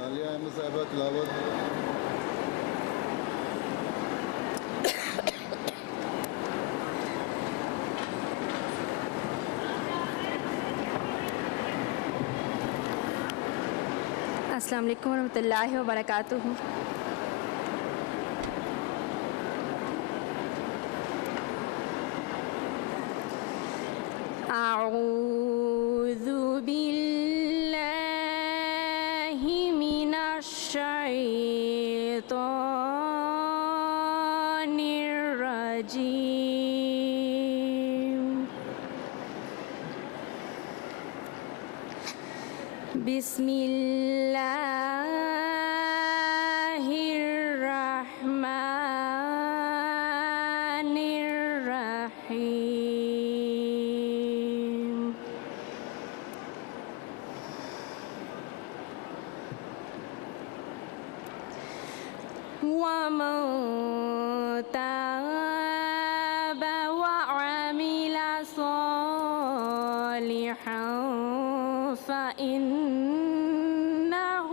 ثانیہ احمد صاحبہ تلاوت. السلام علیکم ورحمۃ اللہ وبرکاتہ. اعوذ باللہ من الشیطان الرجیم. بسم اللہ الرحمن الرحیم. ومن تاب وعمل صالحا فإنه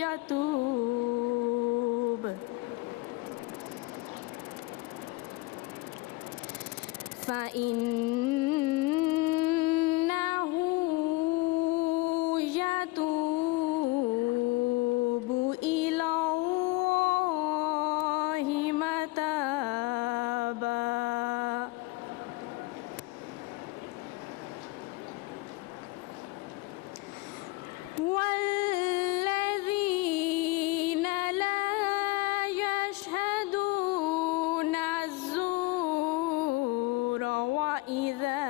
يتوب إلى الله متابا. والذين لا يشهدون الزور وإذا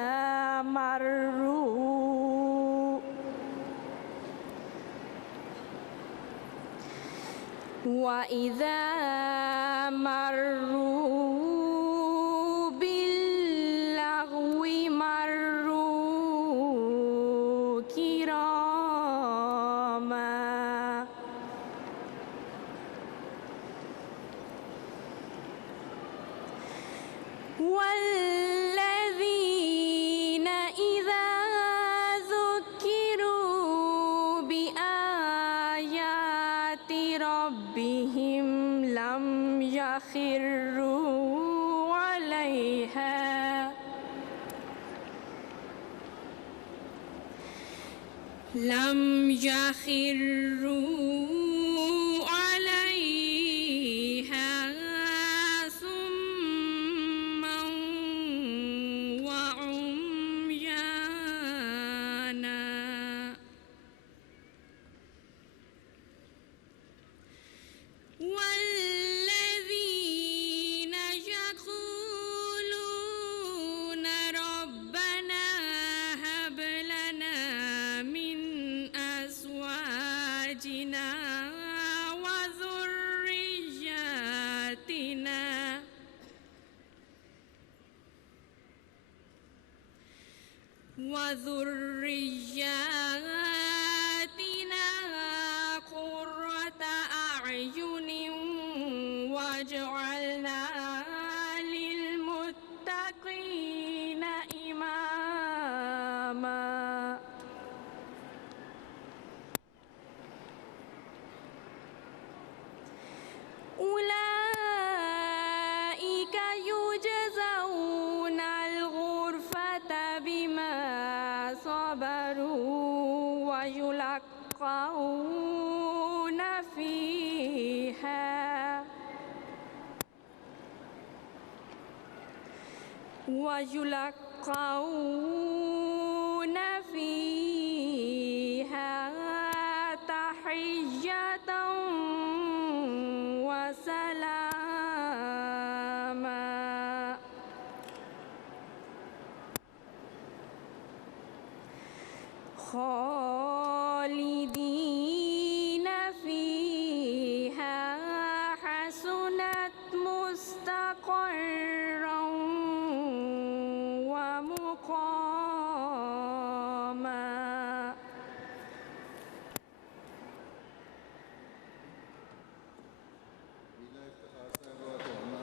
مروا باللغو مروا كراما. والذين إذا ذكروا بآيات ربهم لم يخروا عليها صما وعميانا. والذين يقولون ربنا هب لنا من أزواجنا وذرياتنا قرة أعين واجعلنا للمتقين إماما. أولئك يجزون الغرفة بما صبروا ويلقون فيها تحية وسلاما. خالدين فيها حسنت مستقرا ومقاما. مینا افتخار صاحبہ تہمہ.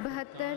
72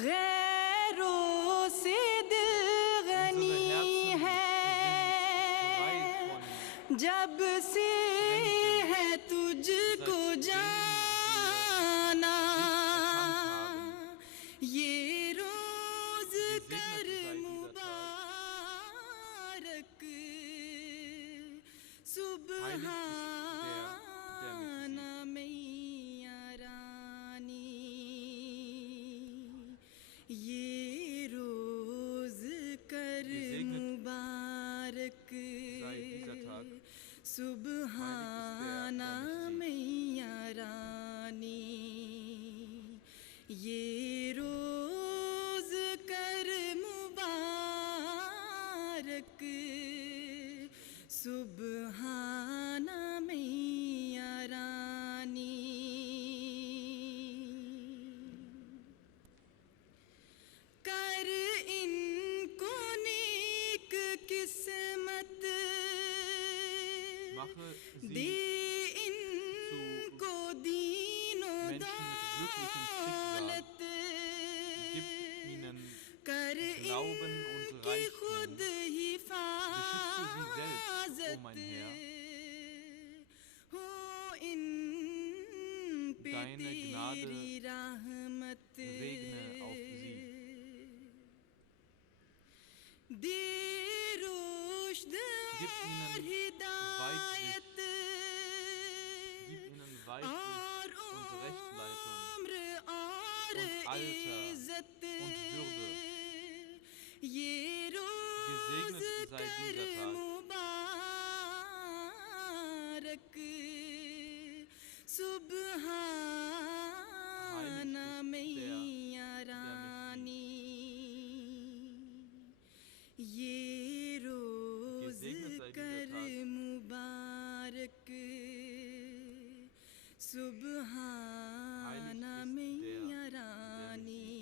غیروں سے دل غنی ہے جب سے ہے تجھ کو جانا یہ روز کر مبارک سبحان میاں رانی یہ روز کر مبارک سبحان میاں رانی یہ روز کر مبارک سبحان میاں رانی کر ان کو نیک قسمت دے ان کو دین و دولت کر ان کی خود حفاظت ہو ان پہ تیری رحمت دے رشد اور ہدایت اور عمر اور عزت یہ روز کر مبارک سبحان میاں رانی یہ روز کر مبارک سبحان میاں رانی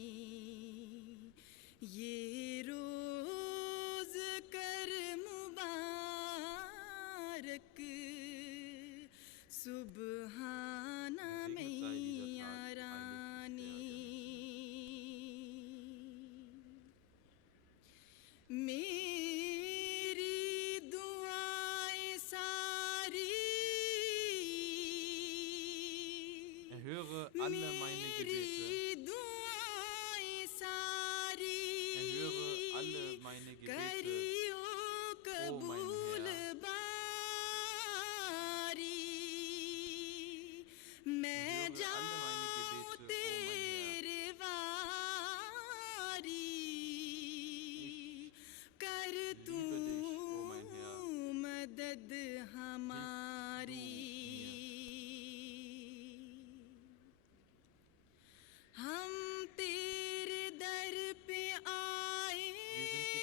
یہ روز کر مبارک سبحان میاں رانی میری دعائیں ساری Erhöre alle meine Gebete. دعائیں ساری Erhöre alle meine Gebete. کریو O mein قبول Herr. باری میں Erhöre alle جاؤں meine Gebete, o mein تیرے واری کر تو liebe dich, o mein Herr. مدد ہماری ہم تیرے در پہ آئے Wir sind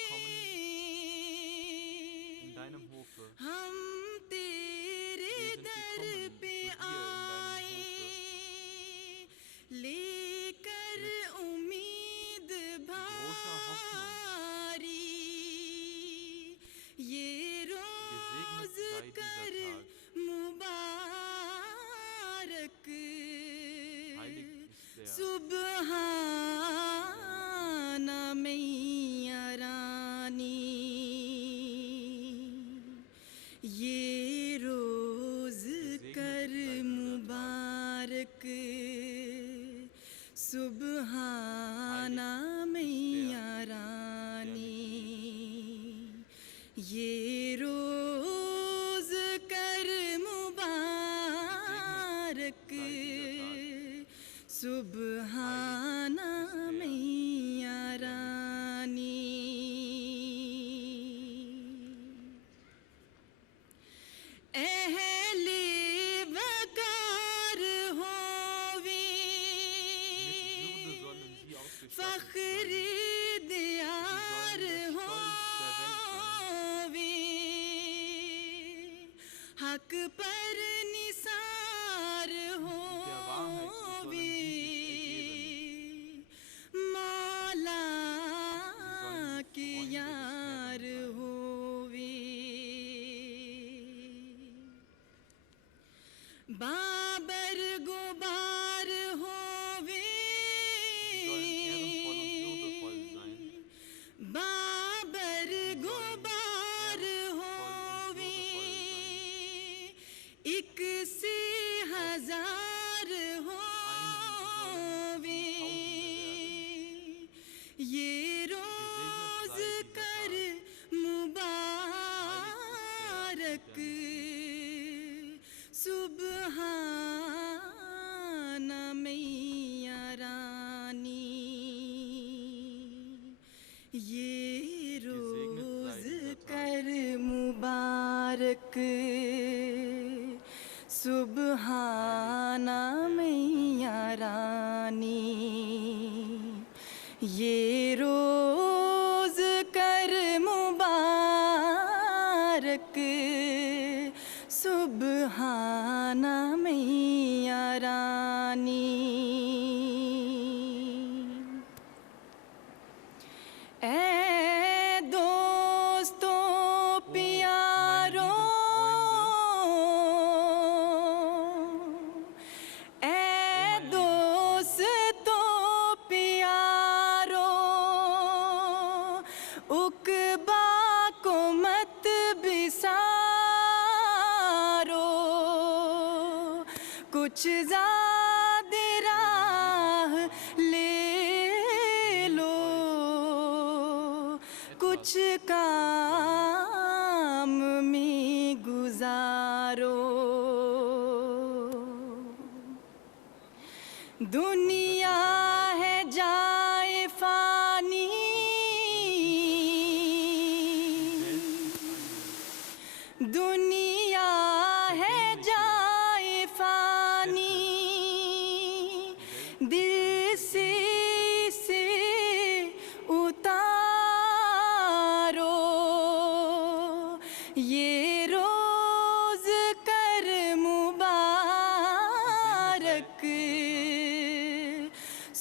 یہ روز کر مبارک سبحانہ میاں رانی. اے دوستوں پیاروں کچھ زاد راہ لے لو، کچھ کام میں گزارو. دنیا ہے جائے فانی، دنیا ہے جائے فانی، دل سے اتارو. یہ روز کر مبارک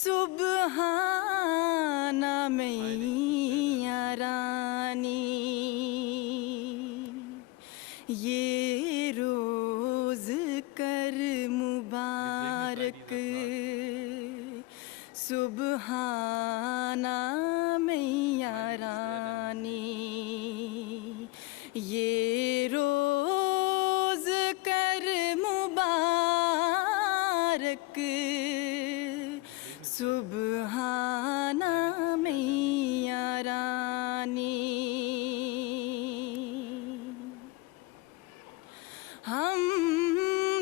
سبحانہ میاں رانی. یہ روز کر مبارک سبحانہ میاں رانی. یہ روز کر مبارک سبحانہ میاں رانی. ہم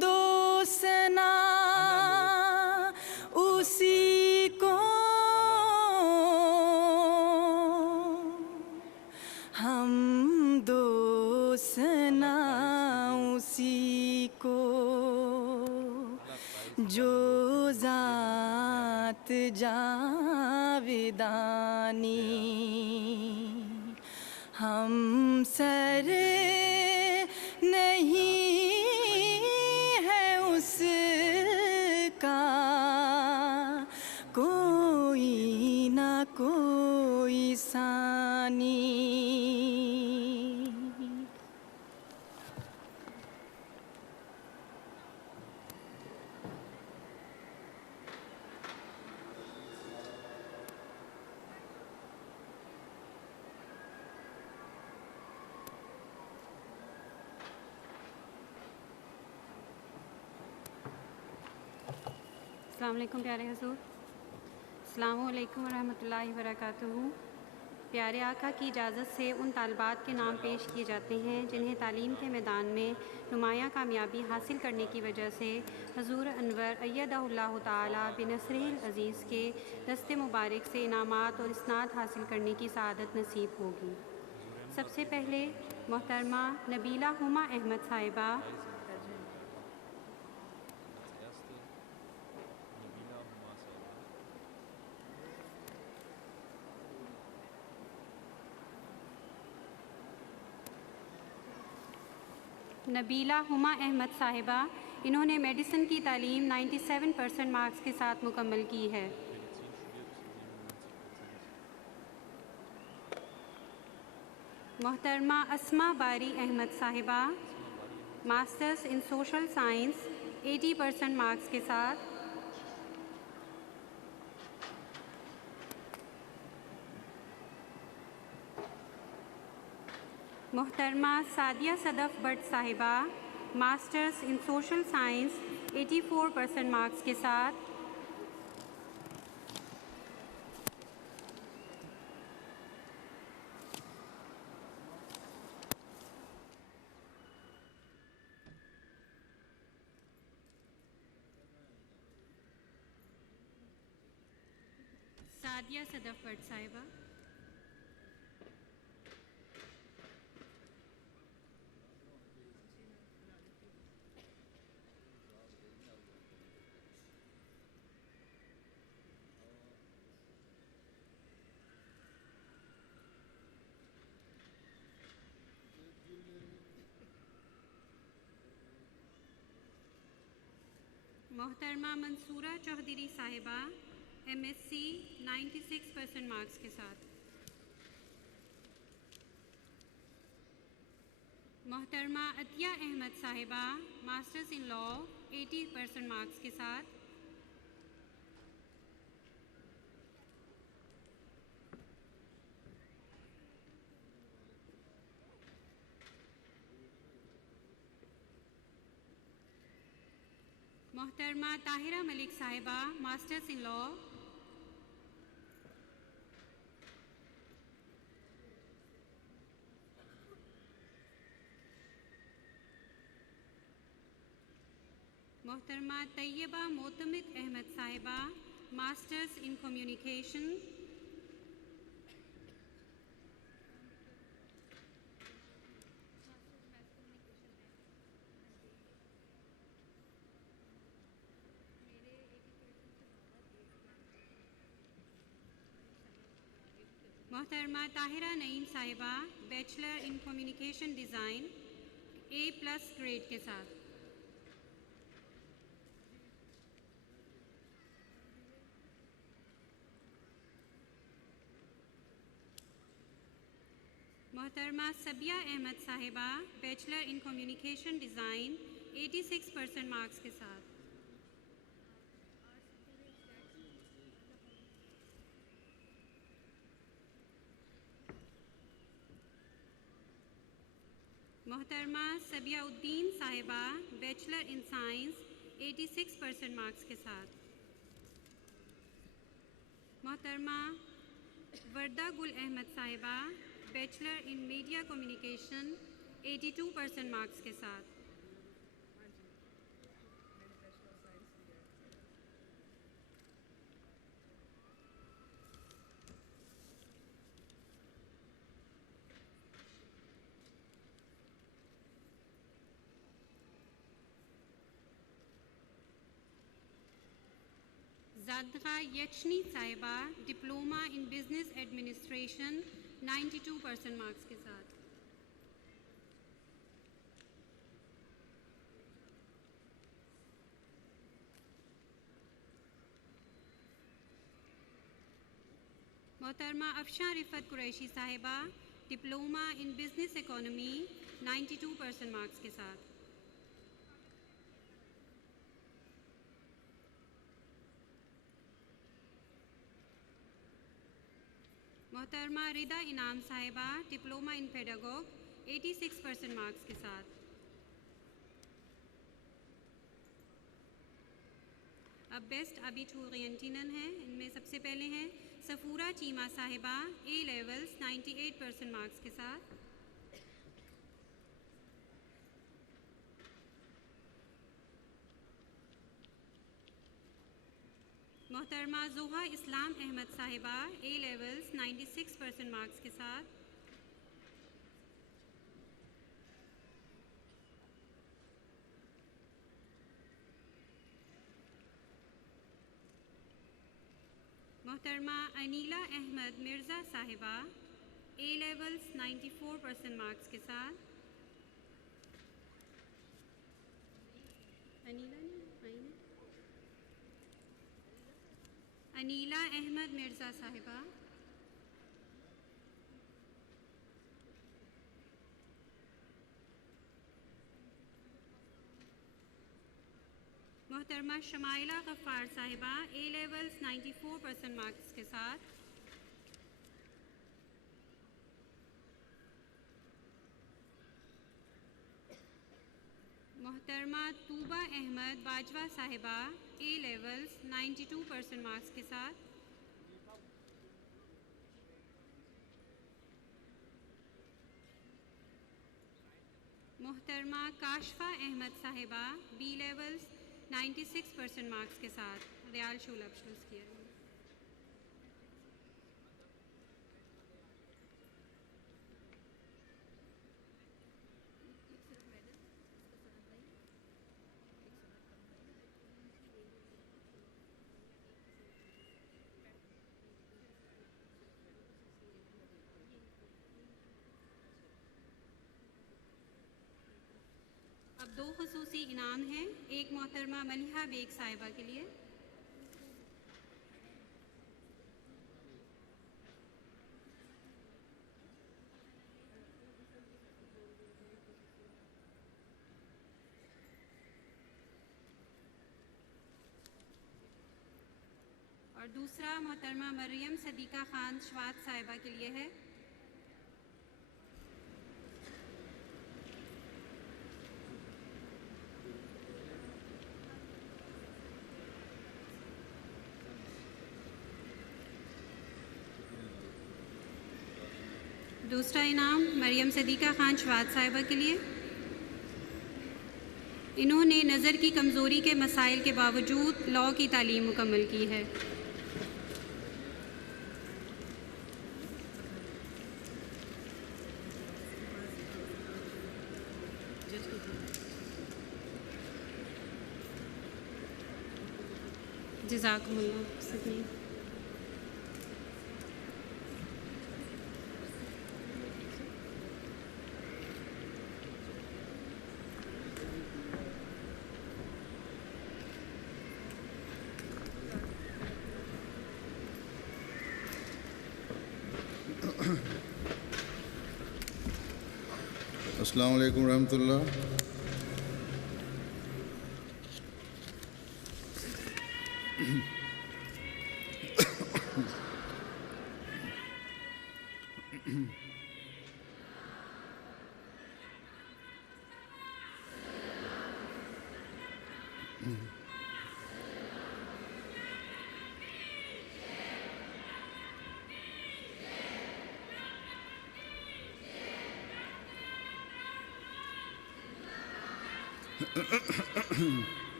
دوسنا اسی کو، ہم دوسنا اسی کو جو ذات جاودانی. ہم سر نہیں ہے اس کا کوئی نہ کوئی ثانی. السلام علیکم پیارے حضور، السلام علیکم ورحمۃ اللہ وبرکاتہ. پیارے آقا کی اجازت سے ان طالبات کے نام پیش کیے جاتے ہیں جنہیں تعلیم کے میدان میں نمایاں کامیابی حاصل کرنے کی وجہ سے حضور انور ایدہ اللہ تعالیٰ بنصرہ العزیز کے دست مبارک سے انعامات اور اسناد حاصل کرنے کی سعادت نصیب ہوگی. سب سے پہلے محترمہ نبیلہ ہما احمد صاحبہ، نبیلہ ہما احمد صاحبہ، انہوں نے میڈیسن کی تعلیم 97% مارکس کے ساتھ مکمل کی ہے. محترمہ اسما باری احمد صاحبہ، masters in social science 80% marks کے ساتھ. محترمہ سعدیہ صدف بٹ صاحبہ، masters in social science 84% marks کے ساتھ. سعدیہ صدف بٹ صاحبہ، محترمہ منصورہ چوہدری صاحبہ MSc 96% مارکس کے ساتھ. محترمہ عطیہ احمد صاحبہ ماسٹرز ان لا 80% مارکس کے ساتھ. محترمہ طاہرہ ملک صاحبہ ماسٹرز ان لا. محترمہ طیبہ معتمد احمد صاحبہ ماسٹرز ان کمیونیکیشن. محترمہ طاہرہ نعیم صاحبہ bachelor in communication design A+ grade کے ساتھ. محترمہ صبیہ احمد صاحبہ bachelor in communication design 86% marks کے ساتھ. محترمہ صبیہ الدین صاحبہ بیچلر ان سائنس 86% مارکس کے ساتھ. محترمہ وردہ گل احمد صاحبہ bachelor in media communication 82% marks کے ساتھ. زادغہ یچنی صاحبہ ڈپلومہ ان بزنس ایڈمنسٹریشن 92% مارکس کے ساتھ. محترمہ افشاں رفعت قریشی صاحبہ ڈپلومہ ان بزنس اکانومی 92% مارکس کے ساتھ. محترمہ ردا انعام صاحبہ ڈپلومہ ان پیڈاگوگ 86% مارکس کے ساتھ. اب بیسٹ ابیٹورینٹینن ہیں. ان میں سب سے پہلے ہیں سفورہ چیمہ صاحبہ A لیولز 98% مارکس کے ساتھ. محترمہ زوہا اسلام احمد صاحبہ A لیولز 96% مارکس کے ساتھ. محترمہ انیلا احمد مرزا صاحبہ A لیولز 94% مارکس کے ساتھ. انیلا احمد مرزا صاحبہ. محترمہ شمائلہ غفار صاحبہ A لیولز 94% مارکس کے ساتھ. محترمہ طوبہ احمد باجوہ صاحبہ A لیولز 92% مارکس کے ساتھ. محترمہ کاشفہ احمد صاحبہ B لیولز 96% مارکس کے ساتھ. ریال شولب چوز کیا ہے. اب 2 خصوصی انعام ہیں، ایک محترمہ ملیحہ بیگ صاحبہ کے لیے۔ اور دوسرا محترمہ مریم صدیقہ خان شواد صاحبہ کے لیے ہے۔ دوسرا انعام مریم صدیقہ خان شواد صاحبہ کے لیے۔ انہوں نے نظر کی کمزوری کے مسائل کے باوجود لاء کی تعلیم مکمل کی ہے۔ جزاکم اللہ۔ السلام علیکم ورحمۃ اللہ۔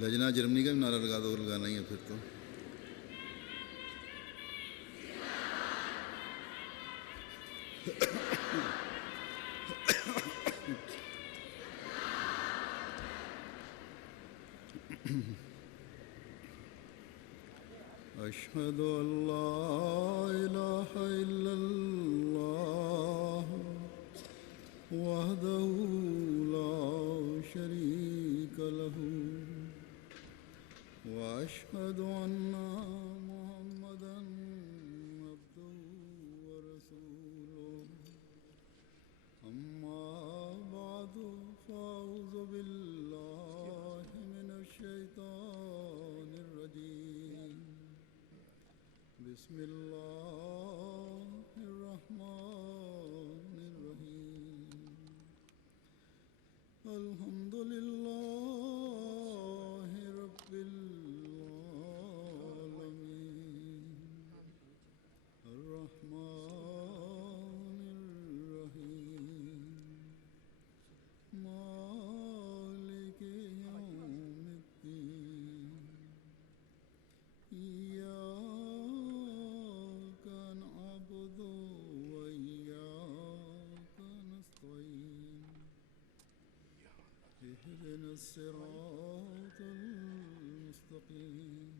لجنہ جرمنی کا بھی نعرہ لگا دو، لگانا ہی ہے پھر تو۔ اشہد ان لا الہ الا اللہ وحدہ لا شریک لہ واشہد ان محمدا عبدہ ورسولہ اما بعد فاعوذ باللہ من الشیطان الرجیم بسم اللہ الرحمن الرحیم الحمد للہ رب العالمین الرحمن الرحیم مالک یوم الدین إياك نعبد وإياك نستعين اهدنا الصراط المستقيم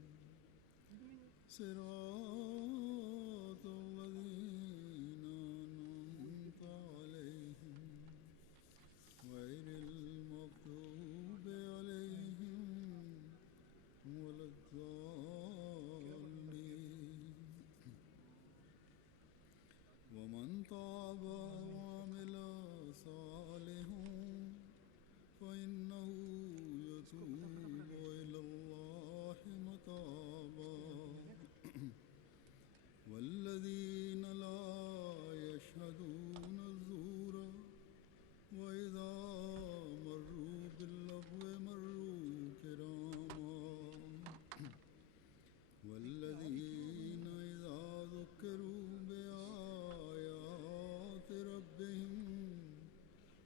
صراط الذين أنعمت عليهم غير المغضوب عليهم ولا الضالين ومن تاب وعمل صالحا فإنه يتوب إلى الله متابا والذين لا يشهدون الزور وإذا مروا باللغو مروا كراما والذين إذا ذكروا بآيات ربهم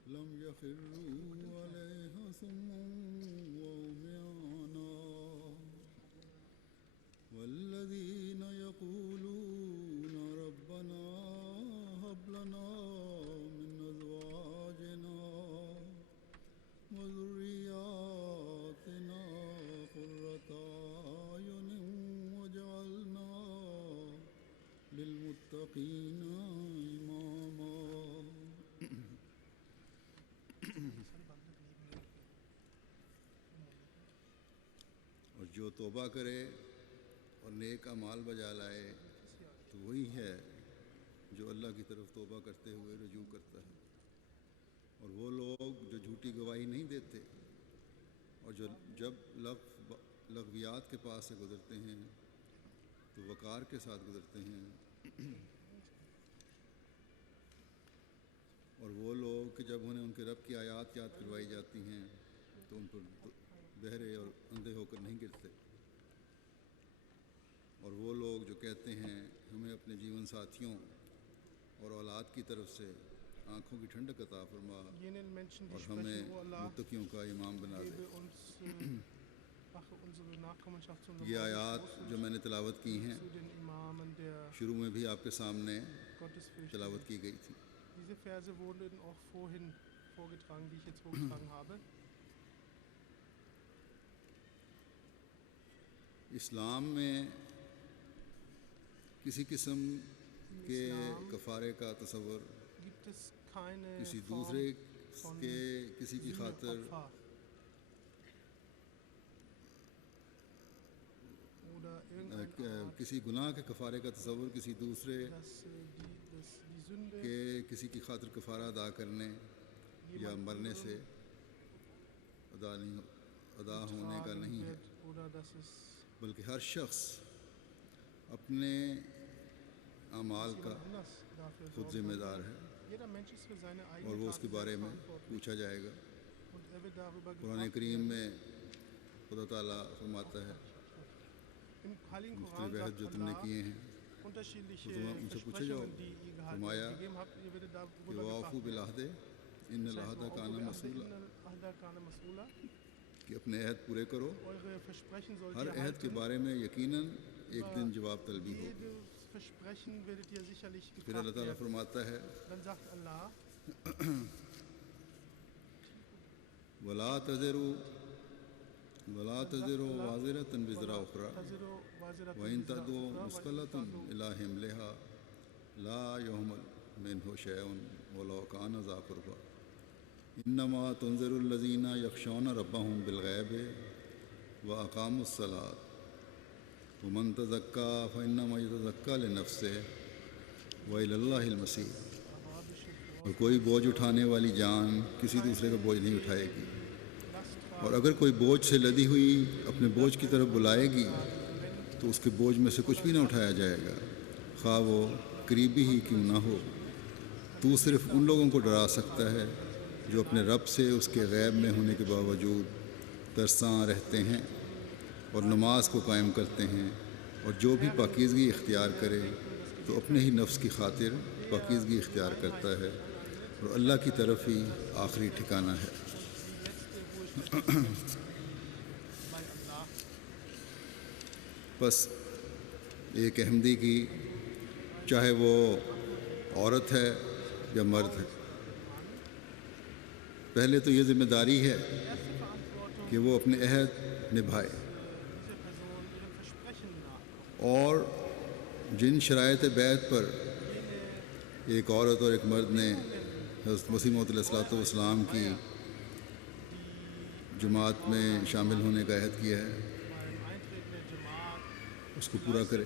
لم يخروا عليها صما وعميانا والذين يقولون ربنا هب لنا من أزواجنا وذرياتنا إماما اور جو توبہ کرے اور نیک اعمال بجا لائے تو وہی ہے جو اللہ کی طرف توبہ کرتے ہوئے رجوع کرتا ہے۔ اور وہ لوگ جو جھوٹی گواہی نہیں دیتے اور جو جب لغویات کے پاس سے گزرتے ہیں تو وقار کے ساتھ گزرتے ہیں، اور وہ لوگ کہ جب انہیں ان کے رب کی آیات یاد کروائی جاتی ہیں تو ان پر بہرے اور اندھے ہو کر نہیں گرتے، اور وہ لوگ جو کہتے ہیں ہمیں اپنے جیون ساتھیوں اور اولاد کی طرف سے آنکھوں کی ٹھنڈک عطا فرما Jenen Menschen, die اور ہمیں sprechen, O Allah, متقیوں کا امام بنا دے۔ gebe uns, mache unsere Nachkommenschaft zu unserem یہ Volk آیات groß جو میں نے تلاوت کی ہیں zu den Imamen der شروع میں بھی آپ کے سامنے Gottesfürchtigen. تلاوت کی گئی تھی۔ Diese Verse wurden auch vorhin vorgetragen, die ich jetzt vorgetragen habe. اسلام میں کسی قسم کے کفارے کا تصور Gibt es keine کسی Form دوسرے von کے کسی کی Sühne, خاطر Opfer oder irgendeine Art, کسی گناہ کے کفارے کا تصور کسی دوسرے dass die Sünde کے کسی کی خاطر کفارہ ادا کرنے یا jemand مرنے anderem سے ادا ہونے کا getragen نہیں ہے، wird oder dass es بلکہ ہر شخص اپنے اعمال کا jemand anders dafür خود sorgen ذمہ muss. دار ہے، Jeder Mensch ist für seine اور eigene وہ اس کے Taten بارے میں verantwortlich پوچھا جائے گا۔ und er wird darüber قرآن gefragt کریم werden. میں خدا تعالیٰ فرماتا ہے Im Heiligen Koran مختلف عہد sagt جو تم نے Allah, کیے ہیں unterschiedliche تو ان سے پوچھے جاؤ، Versprechungen, die ihr gehalten فرمایا gegeben habt, ihr werdet کہ darüber وافو gefragt werden. بالعہد ان Das heißt, العہد وَأَوْفُوا کان بِالْعَهْدِ مسئولا، إِنَّ الْعَهْدَ كَانَ مسئولا. کہ اپنے عہد پورے کرو، Eure Versprechen sollt ہر ihr عہد کے halten. بارے میں یقیناً ایک دن جواب طلبی ہوگی۔ Jedes Versprechen werdet ihr sicherlich پھر اللہ gefragt تعالیٰ werden. فرماتا ہے Dann sagt Allah, ولا تزروا وازرة وزر أخرى تَزِرُ وَازِرَةٌ وإن وِزْرَ تدعو أُخْرَى مثقلة إلى حملها لا يحمل منه شيء ولو كان ذا قربى إنما تنذر الذين يخشون ربهم بالغيب وأقاموا الصلاة ومن تزكى فإنما يتزكى لنفسه وإلى الله المصير۔ اور کوئی بوجھ اٹھانے والی جان کسی دوسرے کا بوجھ نہیں اٹھائے گی، اور اگر کوئی بوجھ سے لدی ہوئی اپنے بوجھ کی طرف بلائے گی تو اس کے بوجھ میں سے کچھ بھی نہ اٹھایا جائے گا، خواہ وہ قریبی ہی کیوں نہ ہو۔ تو صرف ان لوگوں کو ڈرا سکتا ہے جو اپنے رب سے اس کے غیب میں ہونے کے باوجود ترساں رہتے ہیں اور نماز کو قائم کرتے ہیں، اور جو بھی پاکیزگی اختیار کرے تو اپنے ہی نفس کی خاطر پاکیزگی اختیار کرتا ہے، اور اللہ کی طرف ہی آخری ٹھکانہ ہے۔ بس ایک احمدی کی، چاہے وہ عورت ہے یا مرد ہے، پہلے تو یہ ذمہ داری ہے کہ وہ اپنے عہد نبھائے، اور جن شرائط بیعت پر ایک عورت اور ایک مرد نے حضرت مسیح موعود علیہ الصلوۃ والسلام کی جماعت میں شامل ہونے کا عہد کیا ہے اس کو پورا کرے۔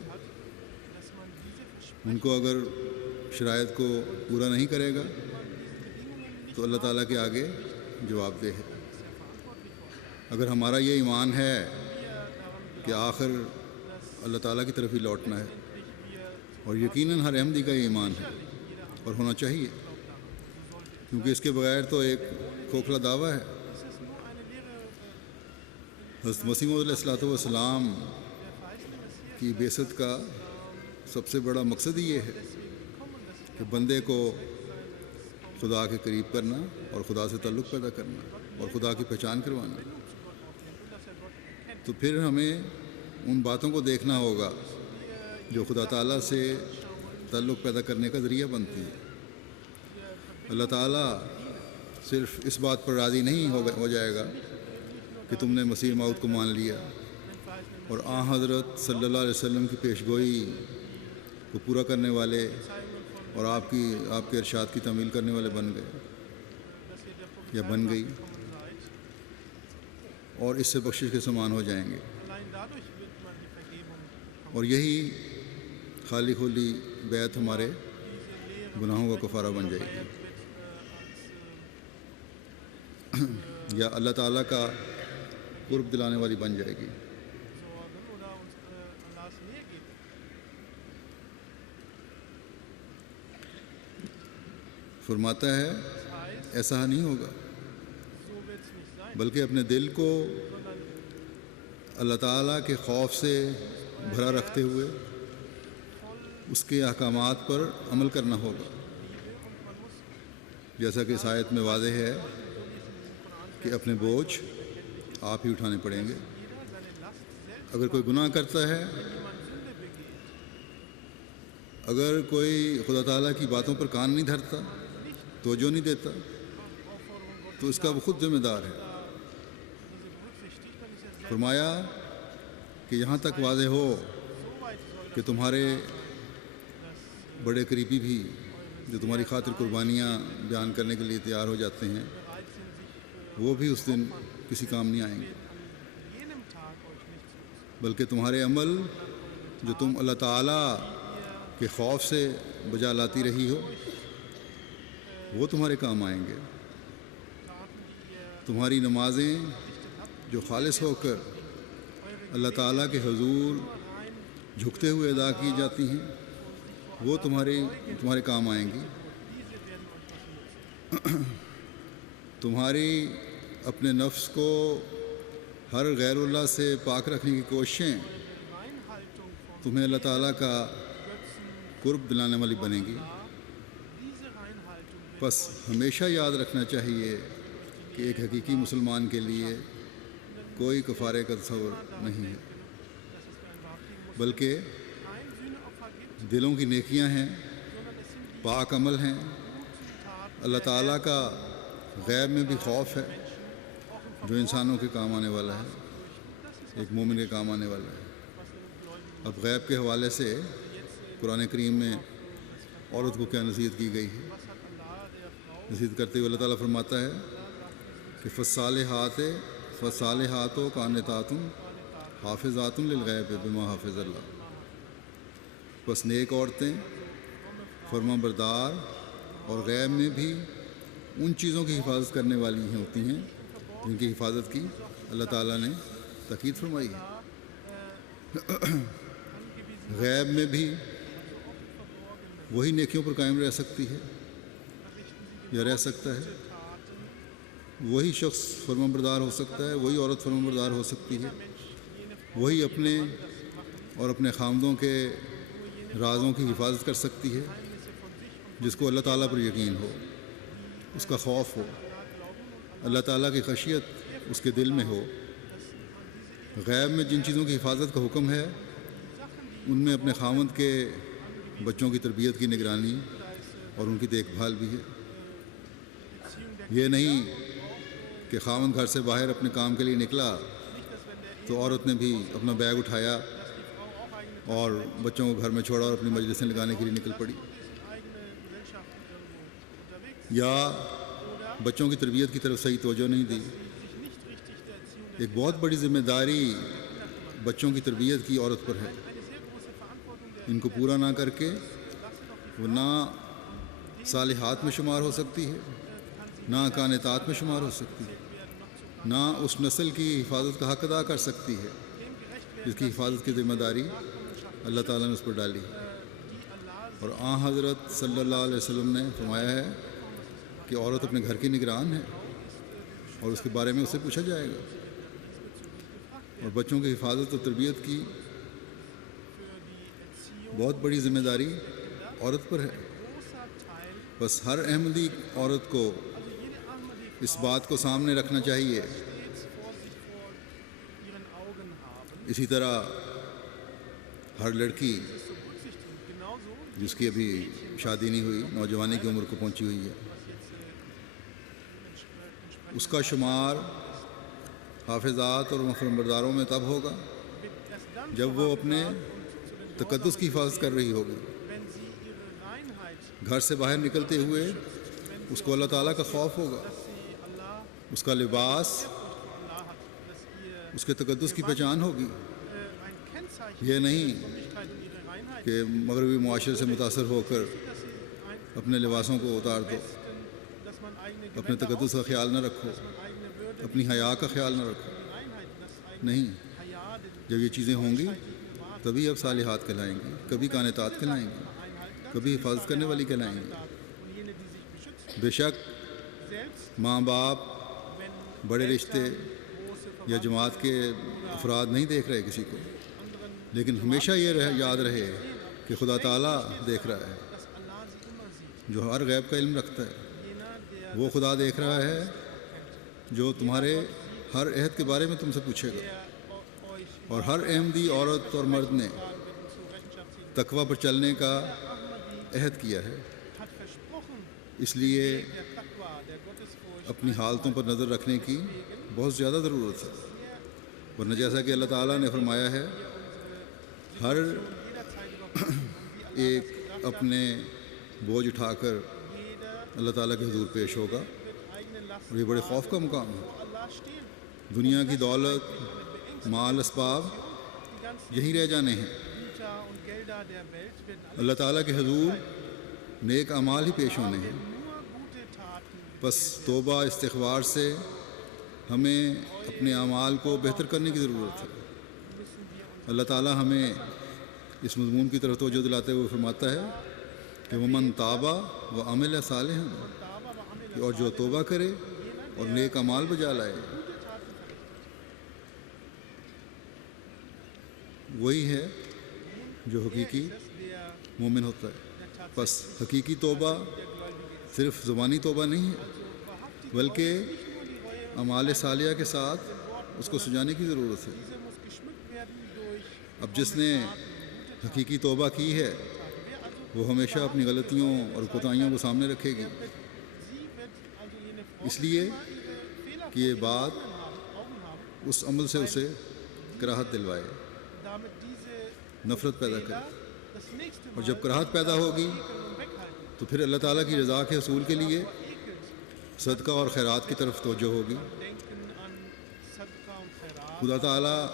ان کو اگر شرائط کو پورا نہیں کرے گا تو اللہ تعالیٰ کے آگے جواب دہ ہے۔ اگر ہمارا یہ ایمان ہے کہ آخر اللہ تعالیٰ کی طرف ہی لوٹنا ہے، اور یقیناً ہر احمدی کا یہ ایمان ہے اور ہونا چاہیے، کیونکہ اس کے بغیر تو ایک کھوکھلا دعویٰ ہے۔ حضرت مسیح موعود علیہ الصلوۃ والسلام کی بعثت کا سب سے بڑا مقصد ہی یہ ہے کہ بندے کو خدا کے قریب کرنا اور خدا سے تعلق پیدا کرنا اور خدا کی پہچان کروانا۔ تو پھر ہمیں ان باتوں کو دیکھنا ہوگا جو خدا تعالیٰ سے تعلق پیدا کرنے کا ذریعہ بنتی ہے۔ اللہ تعالیٰ صرف اس بات پر راضی نہیں ہو جائے گا کہ تم نے مسیح موعود کو مان لیا اور حضرت صلی اللہ علیہ وسلم کی پیش گوئی کو پورا کرنے والے اور آپ کے ارشاد کی تعمیل کرنے والے بن گئے یا بن گئی، اور اس سے بخشش کے سامان ہو جائیں گے. اور یہی خالی کھلی بیعت ہمارے گناہوں کا کفارہ بن جائے گی، یا اللہ تعالیٰ کا قرب دلانے والی بن جائے گی. فرماتا ہے ایسا نہیں ہوگا، بلکہ اپنے دل کو اللہ تعالیٰ کے خوف سے بھرا رکھتے ہوئے اس کے احکامات پر عمل کرنا ہوگا. جیسا کہ اس آیت میں واضح ہے کہ اپنے بوجھ آپ ہی اٹھانے پڑیں گے. اگر کوئی گناہ کرتا ہے، اگر کوئی خدا تعالیٰ کی باتوں پر کان نہیں دھرتا، توجہ نہیں دیتا، تو اس کا وہ خود ذمہ دار ہے. فرمایا کہ یہاں تک واضح ہو کہ تمہارے بڑے قریبی بھی جو تمہاری خاطر قربانیاں بیان کرنے کے لیے تیار ہو جاتے ہیں، وہ بھی اس دن کسی کام نہیں آئیں گے، بلکہ تمہارے عمل جو تم اللہ تعالیٰ کے خوف سے بجا لاتی رہی ہو، وہ تمہارے کام آئیں گے. تمہاری نمازیں جو خالص ہو کر اللہ تعالیٰ کے حضور جھکتے ہوئے ادا کی جاتی ہیں، وہ تمہارے کام آئیں گی. تمہاری اپنے نفس کو ہر غیر اللہ سے پاک رکھنے کی کوششیں تمہیں اللہ تعالیٰ کا قرب دلانے والی بنے گی. بس ہمیشہ یاد رکھنا چاہیے کہ ایک حقیقی مسلمان کے لیے کوئی کفارے کا تصور نہیں ہے، بلکہ دلوں کی نیکیاں ہیں، پاک عمل ہیں، اللہ تعالیٰ کا غیب میں بھی خوف ہے جو انسانوں کے کام آنے والا ہے، ایک مومن کے کام آنے والا ہے. اب غیب کے حوالے سے قرآن کریم میں عورت کو کیا نصیحت کی گئی ہے؟ نصیحت کرتے ہوئے اللہ تعالیٰ فرماتا ہے کہ فالصالحات قانتات حافظات للغیب بما حافظ اللہ. بس نیک عورتیں فرما بردار اور غیب میں بھی ان چیزوں کی حفاظت کرنے والی ہوتی ہیں جن کی حفاظت کی اللہ تعالیٰ نے تاکید فرمائی ہے. غیب میں بھی وہی نیکیوں پر قائم رہ سکتی ہے یا رہ سکتا ہے، وہی شخص فرما بردار ہو سکتا ہے، وہی عورت فرما بردار ہو سکتی ہے، وہی اپنے اور اپنے خامدوں کے رازوں کی حفاظت کر سکتی ہے جس کو اللہ تعالیٰ پر یقین ہو، اس کا خوف ہو، اللہ تعالیٰ کی خشیت اس کے دل میں ہو. غیب میں جن چیزوں کی حفاظت کا حکم ہے ان میں اپنے خامد کے بچوں کی تربیت کی نگرانی اور ان کی دیکھ بھال بھی ہے. یہ نہیں کہ خامد گھر سے باہر اپنے کام کے لیے نکلا تو عورت نے بھی اپنا بیگ اٹھایا اور بچوں کو گھر میں چھوڑا اور اپنی مجلسیں لگانے کے لیے نکل پڑی، یا بچوں کی تربیت کی طرف صحیح توجہ نہیں دی. ایک بہت بڑی ذمہ داری بچوں کی تربیت کی عورت پر ہے. ان کو پورا نہ کر کے وہ نہ صالحات میں شمار ہو سکتی ہے، نہ قانتات میں شمار ہو سکتی ہے، نہ اس نسل کی حفاظت کا حق ادا کر سکتی ہے جس کی حفاظت کی ذمہ داری اللہ تعالیٰ نے اس پر ڈالی. اور آن حضرت صلی اللہ علیہ وسلم نے فرمایا ہے کہ عورت اپنے گھر کی نگران ہے اور اس کے بارے میں اسے پوچھا جائے گا. اور بچوں کی حفاظت اور تربیت کی بہت بڑی ذمہ داری عورت پر ہے. بس ہر احمدی عورت کو اس بات کو سامنے رکھنا چاہیے. اسی طرح ہر لڑکی جس کی ابھی شادی نہیں ہوئی، نوجوانی کی عمر کو پہنچی ہوئی ہے، اس کا شمار حافظات اور فرمانبرداروں میں تب ہوگا جب وہ اپنے تقدس کی حفاظت کر رہی ہوگی، گھر سے باہر نکلتے ہوئے اس کو اللہ تعالیٰ کا خوف ہوگا، اس کا لباس اس کے تقدس کی پہچان ہوگی۔ یہ نہیں کہ مغربی معاشرے سے متاثر ہو کر اپنے لباسوں کو اتار دو، اپنے تقدس کا خیال نہ رکھو، اپنی حیا کا خیال نہ رکھو۔ نہیں، جب یہ چیزیں ہوں گی تبھی اب صالحات کہلائیں گی، کبھی قانتات کہلائیں گی، کبھی حفاظت کرنے والی کہلائیں گی۔ بے شک ماں باپ، بڑے رشتے یا جماعت کے افراد نہیں دیکھ رہے کسی کو، لیکن ہمیشہ یہ یاد رہے کہ خدا تعالیٰ دیکھ رہا ہے، جو ہر غیب کا علم رکھتا ہے۔ وہ خدا دیکھ رہا ہے جو تمہارے ہر عہد کے بارے میں تم سے پوچھے گا، اور ہر احمدی عورت اور مرد نے تقوی پر چلنے کا عہد کیا ہے، اس لیے اپنی حالتوں پر نظر رکھنے کی بہت زیادہ ضرورت ہے، ورنہ جیسا کہ اللہ تعالیٰ نے فرمایا ہے ہر ایک اپنے بوجھ اٹھا کر اللہ تعالیٰ کے حضور پیش ہوگا، اور یہ بڑے خوف کا مقام ہے۔ دنیا کی دولت، مال، اسباب یہی رہ جانے ہیں، اللہ تعالیٰ کے حضور نیک اعمال ہی پیش ہونے ہیں۔ بس توبہ استغفار سے ہمیں اپنے اعمال کو بہتر کرنے کی ضرورت ہے۔ اللہ تعالیٰ ہمیں اس مضمون کی طرف توجہ دلاتے ہوئے فرماتا ہے کہ ومن تابا و عمل صالحا، اور جو توبہ کرے اور نیک اعمال بجا لائے، وہی ہے جو حقیقی مومن ہوتا ہے۔ بس حقیقی توبہ صرف زبانی توبہ نہیں ہے، بلکہ اعمال صالحہ کے ساتھ اس کو سجانے کی ضرورت ہے۔ اب جس نے حقیقی توبہ کی ہے وہ ہمیشہ اپنی غلطیوں اور کوتاہیوں کو سامنے رکھے گی، اس لیے کہ یہ بات اس عمل سے اسے کراہت دلوائے، نفرت پیدا کرے، اور جب کراہت پیدا ہوگی تو پھر اللہ تعالیٰ کی رضا کے حصول کے لیے صدقہ اور خیرات کی طرف توجہ ہوگی۔ خدا تعالیٰ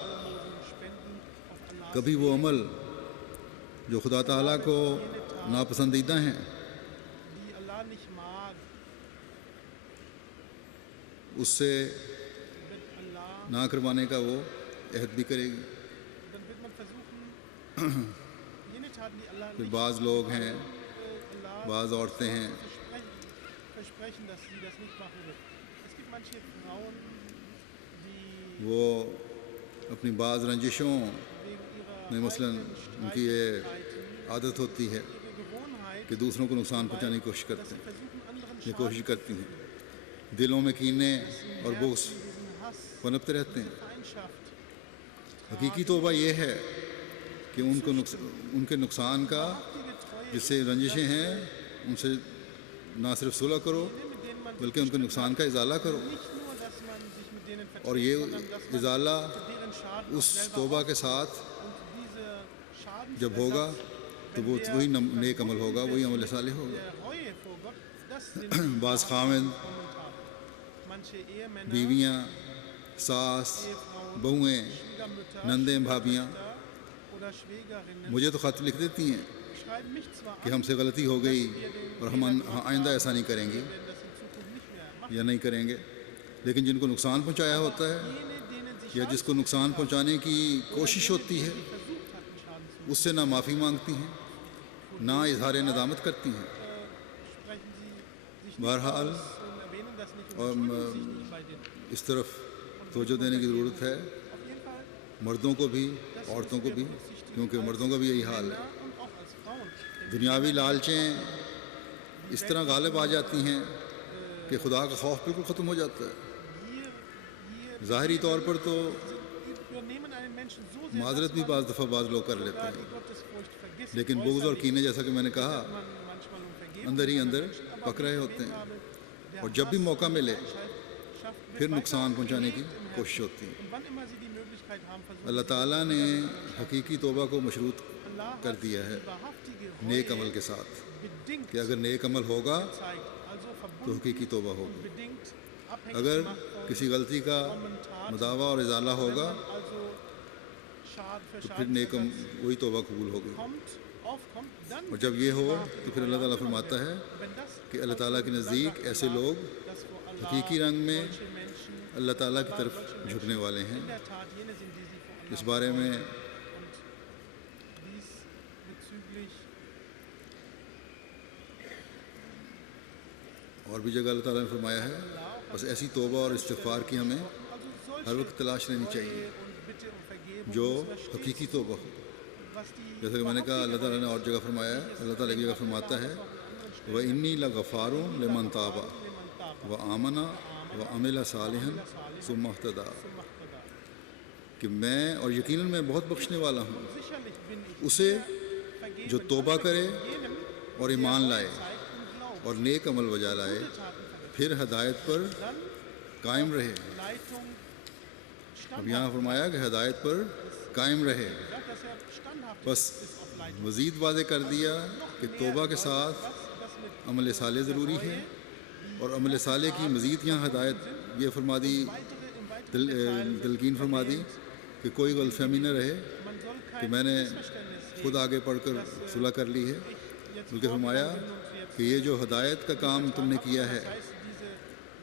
کبھی وہ عمل جو خدا تعالیٰ کو ناپسندیدہ ہیں اس سے نہ کروانے کا وہ عہد بھی کرے گی۔ پھر بعض لوگ ہیں، بعض عورتیں ہیں وہ اپنی بعض رنجشوں میں، مثلا ان کی یہ عادت ہوتی ہے کہ دوسروں کو نقصان پہنچانے کی کوشش کرتے ہیں، یہ کوشش کرتی ہیں، دلوں میں کینے اور بغض پنپتے رہتے ہیں۔ حقیقی توبہ یہ ہے کہ ان کے نقصان کا، جس سے رنجشیں ہیں، ان سے نہ صرف صلح کرو بلکہ ان کے نقصان کا ازالہ کرو، اور یہ ازالہ اس توبہ کے ساتھ جب ہوگا تو وہ وہی نیک عمل ہوگا، وہی عمل صالح ہوگا۔ بعض خاوند، بیویاں، ساس، بہویں، نندیں، بھابیاں مجھے تو خط لکھ دیتی ہیں کہ ہم سے غلطی ہو گئی اور ہم آئندہ ایسا نہیں کریں گے یا نہیں کریں گے، لیکن جن کو نقصان پہنچایا ہوتا ہے یا جس کو نقصان پہنچانے کی کوشش ہوتی ہے اس سے نہ معافی مانگتی ہیں، نہ اظہار ندامت کرتی ہیں۔ بہرحال اور اس طرف توجہ دینے کی ضرورت ہے، مردوں کو بھی، عورتوں کو بھی، کیونکہ مردوں کا بھی یہی حال ہے۔ دنیاوی لالچیں اس طرح غالب آ جاتی ہیں کہ خدا کا خوف بالکل ختم ہو جاتا ہے۔ ظاہری طور پر تو معذرت بھی بعض دفعہ بعض لوگ کر لیتے ہیں، لیکن بغض اور کینے، جیسا کہ میں نے کہا، اندر ہی اندر پک رہے ہوتے ہیں، اور جب بھی موقع ملے پھر نقصان پہنچانے کی کوشش ہوتی ہے۔ اللہ تعالیٰ نے حقیقی توبہ کو مشروط کر دیا ہے die wahrhaftige نیک عمل Reue کے ساتھ bedingt کہ اگر نیک عمل ہوگا zeigt, also تو verbunden حقیقی توبہ und ہوگی، bedingt abhängig اگر gemacht von کسی غلطی کا frommen Taten. مداوع اور ازالہ Wenn ہوگا man also für تو پھر نیک Schadensersatz وہی توبہ قبول ہوگی، aufkommt, dann اور جب یہ ہو تو پھر اللہ تعالیٰ فرماتا ہے کہ اللہ تعالیٰ کے نزدیک ایسے لوگ dass vor Allah حقیقی رنگ میں solche Menschen اللہ تعالیٰ کی طرف جھکنے والے ہیں۔ in der Tat jene sind, die sie vor Allah اس بارے میں und dies bezüglich اور بھی جگہ اللہ تعالیٰ نے فرمایا ہے، بس ایسی توبہ اور استغفار کی ہمیں also ہر وقت تلاش لینی چاہیے und Bitte um Vergebung جو müssen wir stets حقیقی توبہ ہو۔ was die جیسا کہ میں نے کہا اللہ تعالیٰ نے اور جگہ فرمایا ہے، اللہ تعالیٰ کی جگہ فرماتا ہے وَإِنِّي لَغَفَّارٌ لِمَن تَابَ وَآمَنَ وَعَمِلَ صَالِحًا ثُمَّ اهْتَدَىٰ، کہ میں اور یقیناً میں بہت بخشنے والا ہوں sicherlich bin ich اسے vergeben جو توبہ کرے jenem اور ایمان لائے und glaubt, اور نیک عمل بجا لائے، پھر ہدایت پر قائم رہے۔ Leitung اب یہاں فرمایا کہ ہدایت پر قائم رہے، sagt, dass standhaft بس ist auf Leitung. مزید واضح کر دیا کہ توبہ کے ساتھ عمل صالح ضروری ہے، اور عمل صالح کی مزید یہاں ہدایت یہ فرما دی، تلقین فرما دی کہ کوئی غلط فہمی نہ رہے کہ میں نے خود آگے پڑھ کر صلح کر لی ہے، بلکہ فرمایا کہ یہ جو ہدایت کا کام تم نے کیا ہے، Das heißt,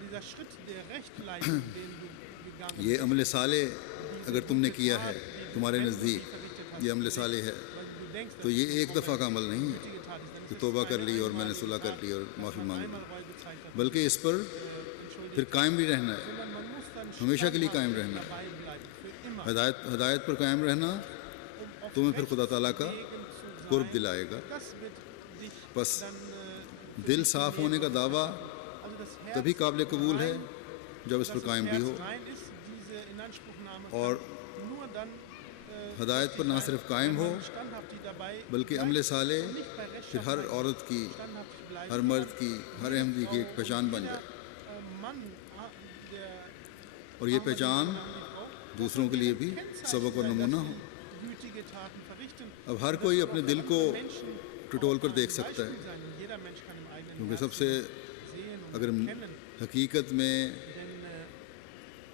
dieser Schritt der Rechtleitung, den du gegangen یہ عمل صالح اگر تم نے کیا ہے تمہارے نزدیک یہ عمل صالح ہے، du denkst, تو یہ ایک دفعہ کا عمل نہیں ہے getan ist, dann کہ توبہ کر لی اور میں نے صلح کر لی اور معافی مانگ لی، Reue gezeigt hat, بلکہ اس پر پھر قائم بھی رہنا ہے، sondern man muss dann ہمیشہ کے لیے قائم رہنا ہے۔ dabei bleiben, für immer. ہدایت پر قائم رہنا تمہیں پھر خدا تعالیٰ کا قرب دلائے گا۔ Das wird dich بس dann, دل صاف ہونے کا دعویٰ also das Herz تبھی قابل قبول ہے جب اس پر قائم بھی ہو، rein ist, diese Inanspruchnahme اور nur dann ہدایت پر نہ صرف قائم ہو standhaft dabei بلکہ عمل صالح پھر ہر عورت کی، standhaft bleibt. ہر مرد کی، ہر احمدی کی ایک پہچان بن جائے، Mann, der اور یہ پہچان دوسروں کے لیے بھی سبق اور نمونہ ہو۔ gütige Taten verrichten, اب ہر کوئی اپنے دل کو ٹٹول کر دیکھ سکتا ہے، sein. Jeder Mensch kann im eigenen کیونکہ سب سے sehen und اگر حقیقت میں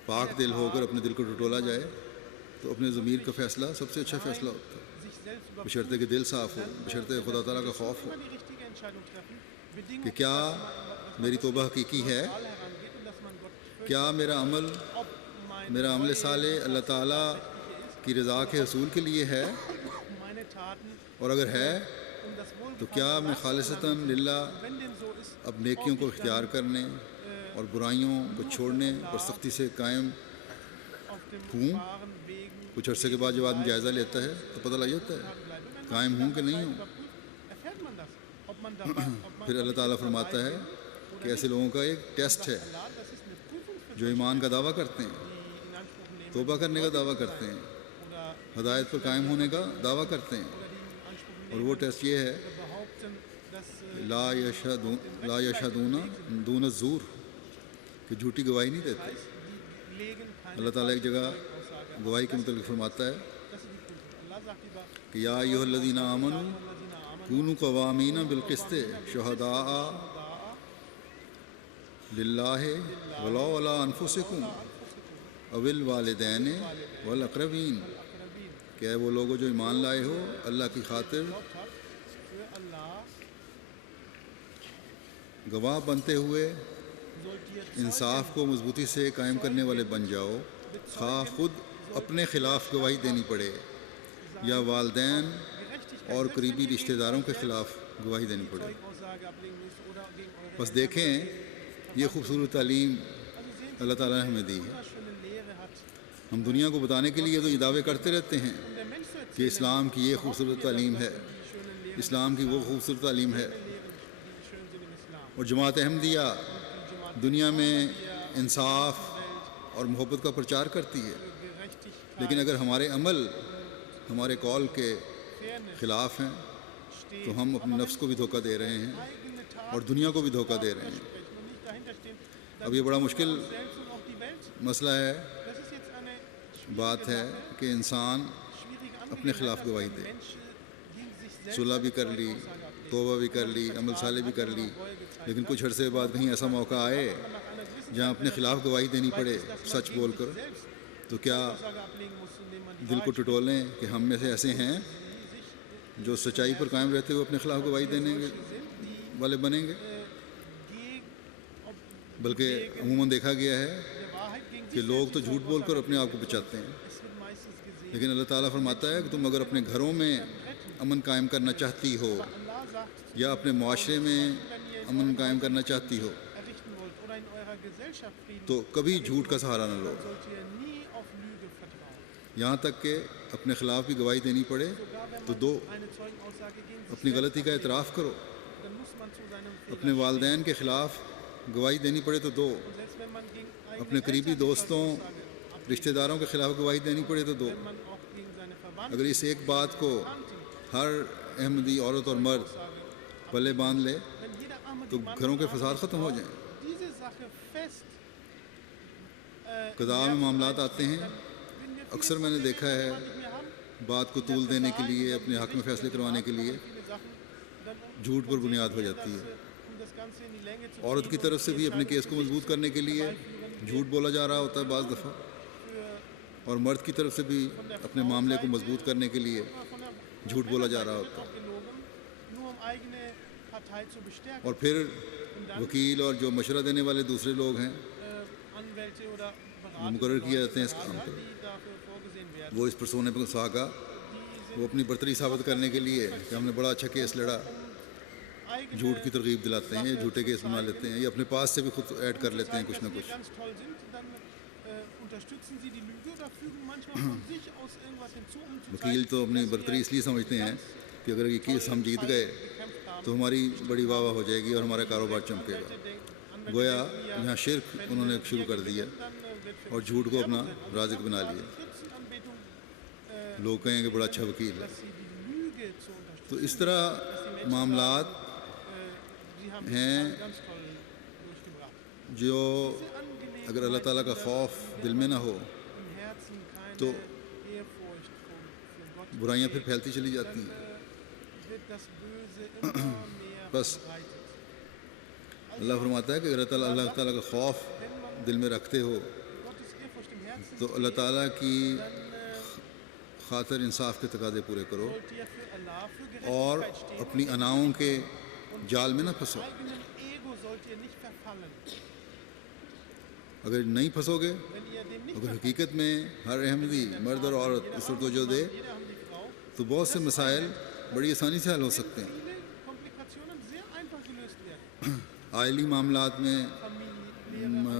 پاک دل ہو کر اپنے دل کو ٹٹولا جائے تو اپنے ضمیر کا فیصلہ سب سے اچھا فیصلہ ہوتا ہے، sich selbst بشرطے کہ دل صاف ہو، بشرطے خدا تعالیٰ کا خوف ہو die richtige Entscheidung treffen, bedingt, کہ کیا میری توبہ حقیقی ہے، herangeht und dass man Gott کیا میرا عمل، ob mein, میرا عمل صالح اللہ تعالیٰ کی رضا کے حصول کے لیے ہے، meine Taten اور اگر ہے das Wohl تو کیا میں خالصتاً للہ wenn dem so ist, اب نیکیوں کو اختیار کرنے اور برائیوں کو چھوڑنے پر سختی سے قائم auf dem ہوں۔ wahren Wegen کچھ عرصے کے بعد جب آدمی جائزہ لیتا ہے تو پتہ لگ جاتا ہے bleibt. قائم ہوں کہ نہیں ہوں۔ Erfährt man das, ob man dabei, ob man پھر اللہ تعالیٰ فرماتا ہے کہ ایسے لوگوں کا ایک ٹیسٹ ہے das ist eine Prüfung für جو ایمان کا دعویٰ کرتے ہیں، die in Anspruch nehmen توبہ کرنے کا دعویٰ کرتے ہیں، oder ہدایت پر قائم ہونے کا دعویٰ کرتے ہیں، die in Anspruch اور وہ ٹیسٹ یہ ہے behaupten, dass لا یشہدون دون الزور، کہ جھوٹی گواہی نہیں دیتے۔ die legen keine اللہ تعالیٰ ایک جگہ گواہی کے متعلق فرماتا ہے das ist die Prüfung. Allah sagt lieber, کہ یا ایھا الذین آمنوا کونوا قوامین بالقسط شہداء للہ ولو علی انفسکم او الوالدین والاقربین، کہ اے وہ لوگوں جو ایمان لائے ہو اللہ کی خاطر für Allah گواہ بنتے ہوئے sollt ihr انصاف کو مضبوطی سے قائم کرنے والے بن جاؤ، خواہ خود اپنے خلاف گواہی دینی پڑے یا والدین اور قریبی رشتہ داروں کے خلاف گواہی دینی پڑے۔ Aussage ablegen müsst oder gegen eure بس دیکھیں یہ خوبصورت تعلیم اللہ تعالیٰ نے ہمیں دی ہے۔ schöne Lehre hat. ہم دنیا کو بتانے کے لیے تو یہ دعوے کرتے رہتے ہیں Der Mensch zu erzählen, کہ اسلام کی یہ خوبصورت تعلیم ہے، اسلام کی وہ خوبصورت تعلیم ہے، die schön sind im Islam. اور جماعت احمدیہ دنیا میں انصاف اور محبت کا پرچار کرتی ہے، Gerechtigkeit, لیکن اگر ہمارے عمل ہمارے قول کے خلاف ہیں تو ہم اپنے نفس کو بھی دھوکہ دے رہے ہیں eigene Taten اور دنیا کو بھی دھوکہ دے رہے ہیں۔ sprechen und nicht dahinter stehen, اب یہ بڑا مشکل selbst und auch die Welt. مسئلہ ہے، Das ist jetzt eine بات ہے کہ انسان schwierige اپنے خلاف گواہی دے۔ Mensch صلح بھی کر لی، توبہ بھی کر لی، عمل صالح بھی کر لی، لیکن کچھ عرصے بعد کہیں ایسا موقع آئے جہاں اپنے خلاف گواہی دینی پڑے سچ بول کر، تو کیا دل کو ٹٹولیں کہ ہم میں سے ایسے ہیں جو سچائی پر قائم رہتے ہوئے اپنے خلاف گواہی دینے والے بنیں گے؟ بلکہ عموماً دیکھا گیا ہے کہ لوگ تو جھوٹ بول کر اپنے آپ کو بچاتے ہیں، لیکن اللہ تعالیٰ فرماتا ہے کہ تم اگر اپنے گھروں میں امن قائم کرنا چاہتی ہو یا اپنے معاشرے میں امن قائم کرنا چاہتی ہو تو کبھی جھوٹ کا سہارا نہ لو، یہاں تک کہ اپنے خلاف بھی گواہی دینی پڑے تو دو، اپنی غلطی کا اعتراف کرو، اپنے والدین کے خلاف گواہی دینی پڑے تو دو، اپنے قریبی دوستوں رشتہ داروں کے خلاف گواہی دینی پڑے تو دو۔ اگر اس ایک بات کو ہر احمدی عورت اور مرد پلے باندھ لے تو گھروں کے فساد ختم ہو جائیں۔ قضاء میں معاملات آتے ہیں، اکثر میں نے دیکھا ہے بات کو طول دینے کے لیے، اپنے حق میں فیصلے کروانے کے لیے جھوٹ پر بنیاد ہو جاتی ہے۔ عورت کی طرف سے بھی اپنے کیس کو مضبوط کرنے کے لیے جھوٹ بولا جا رہا ہوتا ہے بعض دفعہ، اور مرد کی طرف سے بھی اپنے معاملے کو مضبوط کرنے کے لیے جھوٹ بولا جا رہا ہوتا ہے۔ اور پھر وکیل اور جو مشورہ دینے والے دوسرے لوگ ہیں جو مقرر کیے جاتے ہیں اس کام پر، وہ اس پر سونے پر سہاگا، وہ اپنی برتری ثابت کرنے کے لیے کہ ہم نے بڑا اچھا کیس لڑا جھوٹ کی ترغیب دلاتے ہیں، یا جھوٹے کیس بنا لیتے ہیں، یا اپنے پاس سے بھی خود ایڈ کر لیتے ہیں کچھ نہ کچھ۔ وکیل تو اپنی برتری اس لیے سمجھتے ہیں کہ اگر یہ کیس ہم جیت گئے تو ہماری بڑی واہ واہ ہو جائے گی اور ہمارا کاروبار چمکے گا، گویا یہاں شرک انہوں نے شروع کر دیا اور جھوٹ کو اپنا رازق بنا لیا۔ لوگ کہیں کہ بڑا اچھا وکیل ہے۔ تو اس طرح معاملات ہیں جو اگر اللہ تعالیٰ کا خوف دل میں نہ ہو تو برائیاں پھر پھیلتی چلی جاتی ہیں۔ بس اللہ فرماتا ہے کہ اگر اللہ تعالیٰ کا خوف دل میں رکھتے ہو تو اللہ تعالیٰ کی خاطر انصاف کے تقاضے پورے کرو اور اپنی اناؤں کے جال میں نہ پھنسو۔ اگر نہیں پھنسو گے، اگر حقیقت میں ہر احمدی مرد اور عورت اس پر توجہ دے تو بہت سے مسائل بڑی آسانی سے حل ہو سکتے ہیں۔ آئلی معاملات میں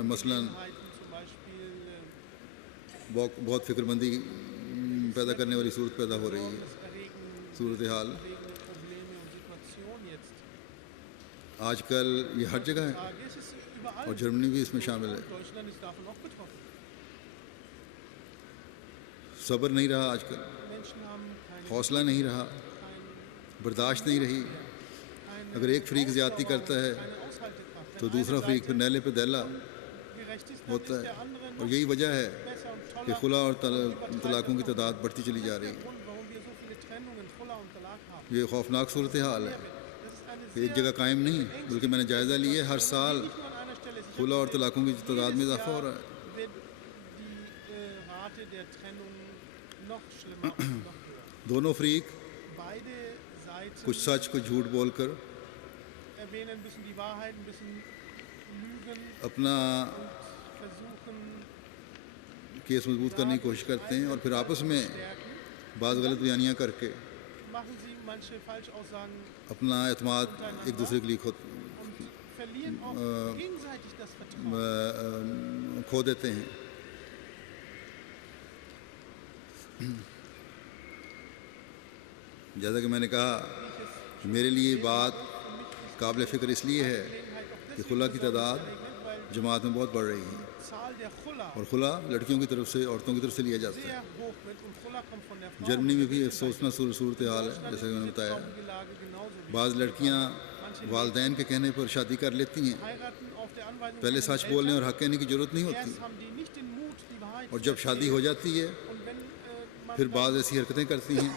مثلاً بہت فکر مندی پیدا کرنے والی صورت پیدا ہو رہی ہے، صورتحال آج کل یہ ہر جگہ ہے اور جرمنی بھی اس میں شامل ہے۔ صبر نہیں رہا آج کل، حوصلہ نہیں رہا، برداشت نہیں رہی۔ اگر ایک فریق زیادتی کرتا ہے تو دوسرا فریق پھر نیلے پہ دیلا ہوتا ہے، اور یہی وجہ ہے کہ خلا اور طلاقوں کی تعداد بڑھتی چلی جا رہی ہے۔ یہ خوفناک صورتحال ہے کہ ایک جگہ قائم نہیں، بلکہ میں نے جائزہ لیا ہے ہر سال خلا اور طلاقوں کی تعداد میں اضافہ ہو رہا ہے۔ دونوں فریق کچھ سچ کچھ جھوٹ بول کر اپنا کیس مضبوط کرنے کی کوشش کرتے ہیں، اور پھر آپس میں بعض غلط بیانیاں کر کے اپنا اعتماد ایک دوسرے کے لیے کھو دیتے ہیں۔ جیسا کہ میں نے کہا کہ میرے لیے بات قابل فکر اس لیے ہے کہ خلا کی تعداد جماعت میں بہت بڑھ رہی ہے، اور خلا لڑکیوں کی طرف سے عورتوں کی طرف سے لیا جاتا ہے۔ جرمنی میں بھی افسوسناک صورتحال ہے، جیسا کہ میں نے بتایا۔ بعض لڑکیاں والدین کے کہنے پر شادی کر لیتی ہیں، پہلے سچ بولنے اور حق کہنے کی ضرورت نہیں ہوتی، اور جب شادی ہو جاتی ہے پھر بعض ایسی حرکتیں کرتی ہیں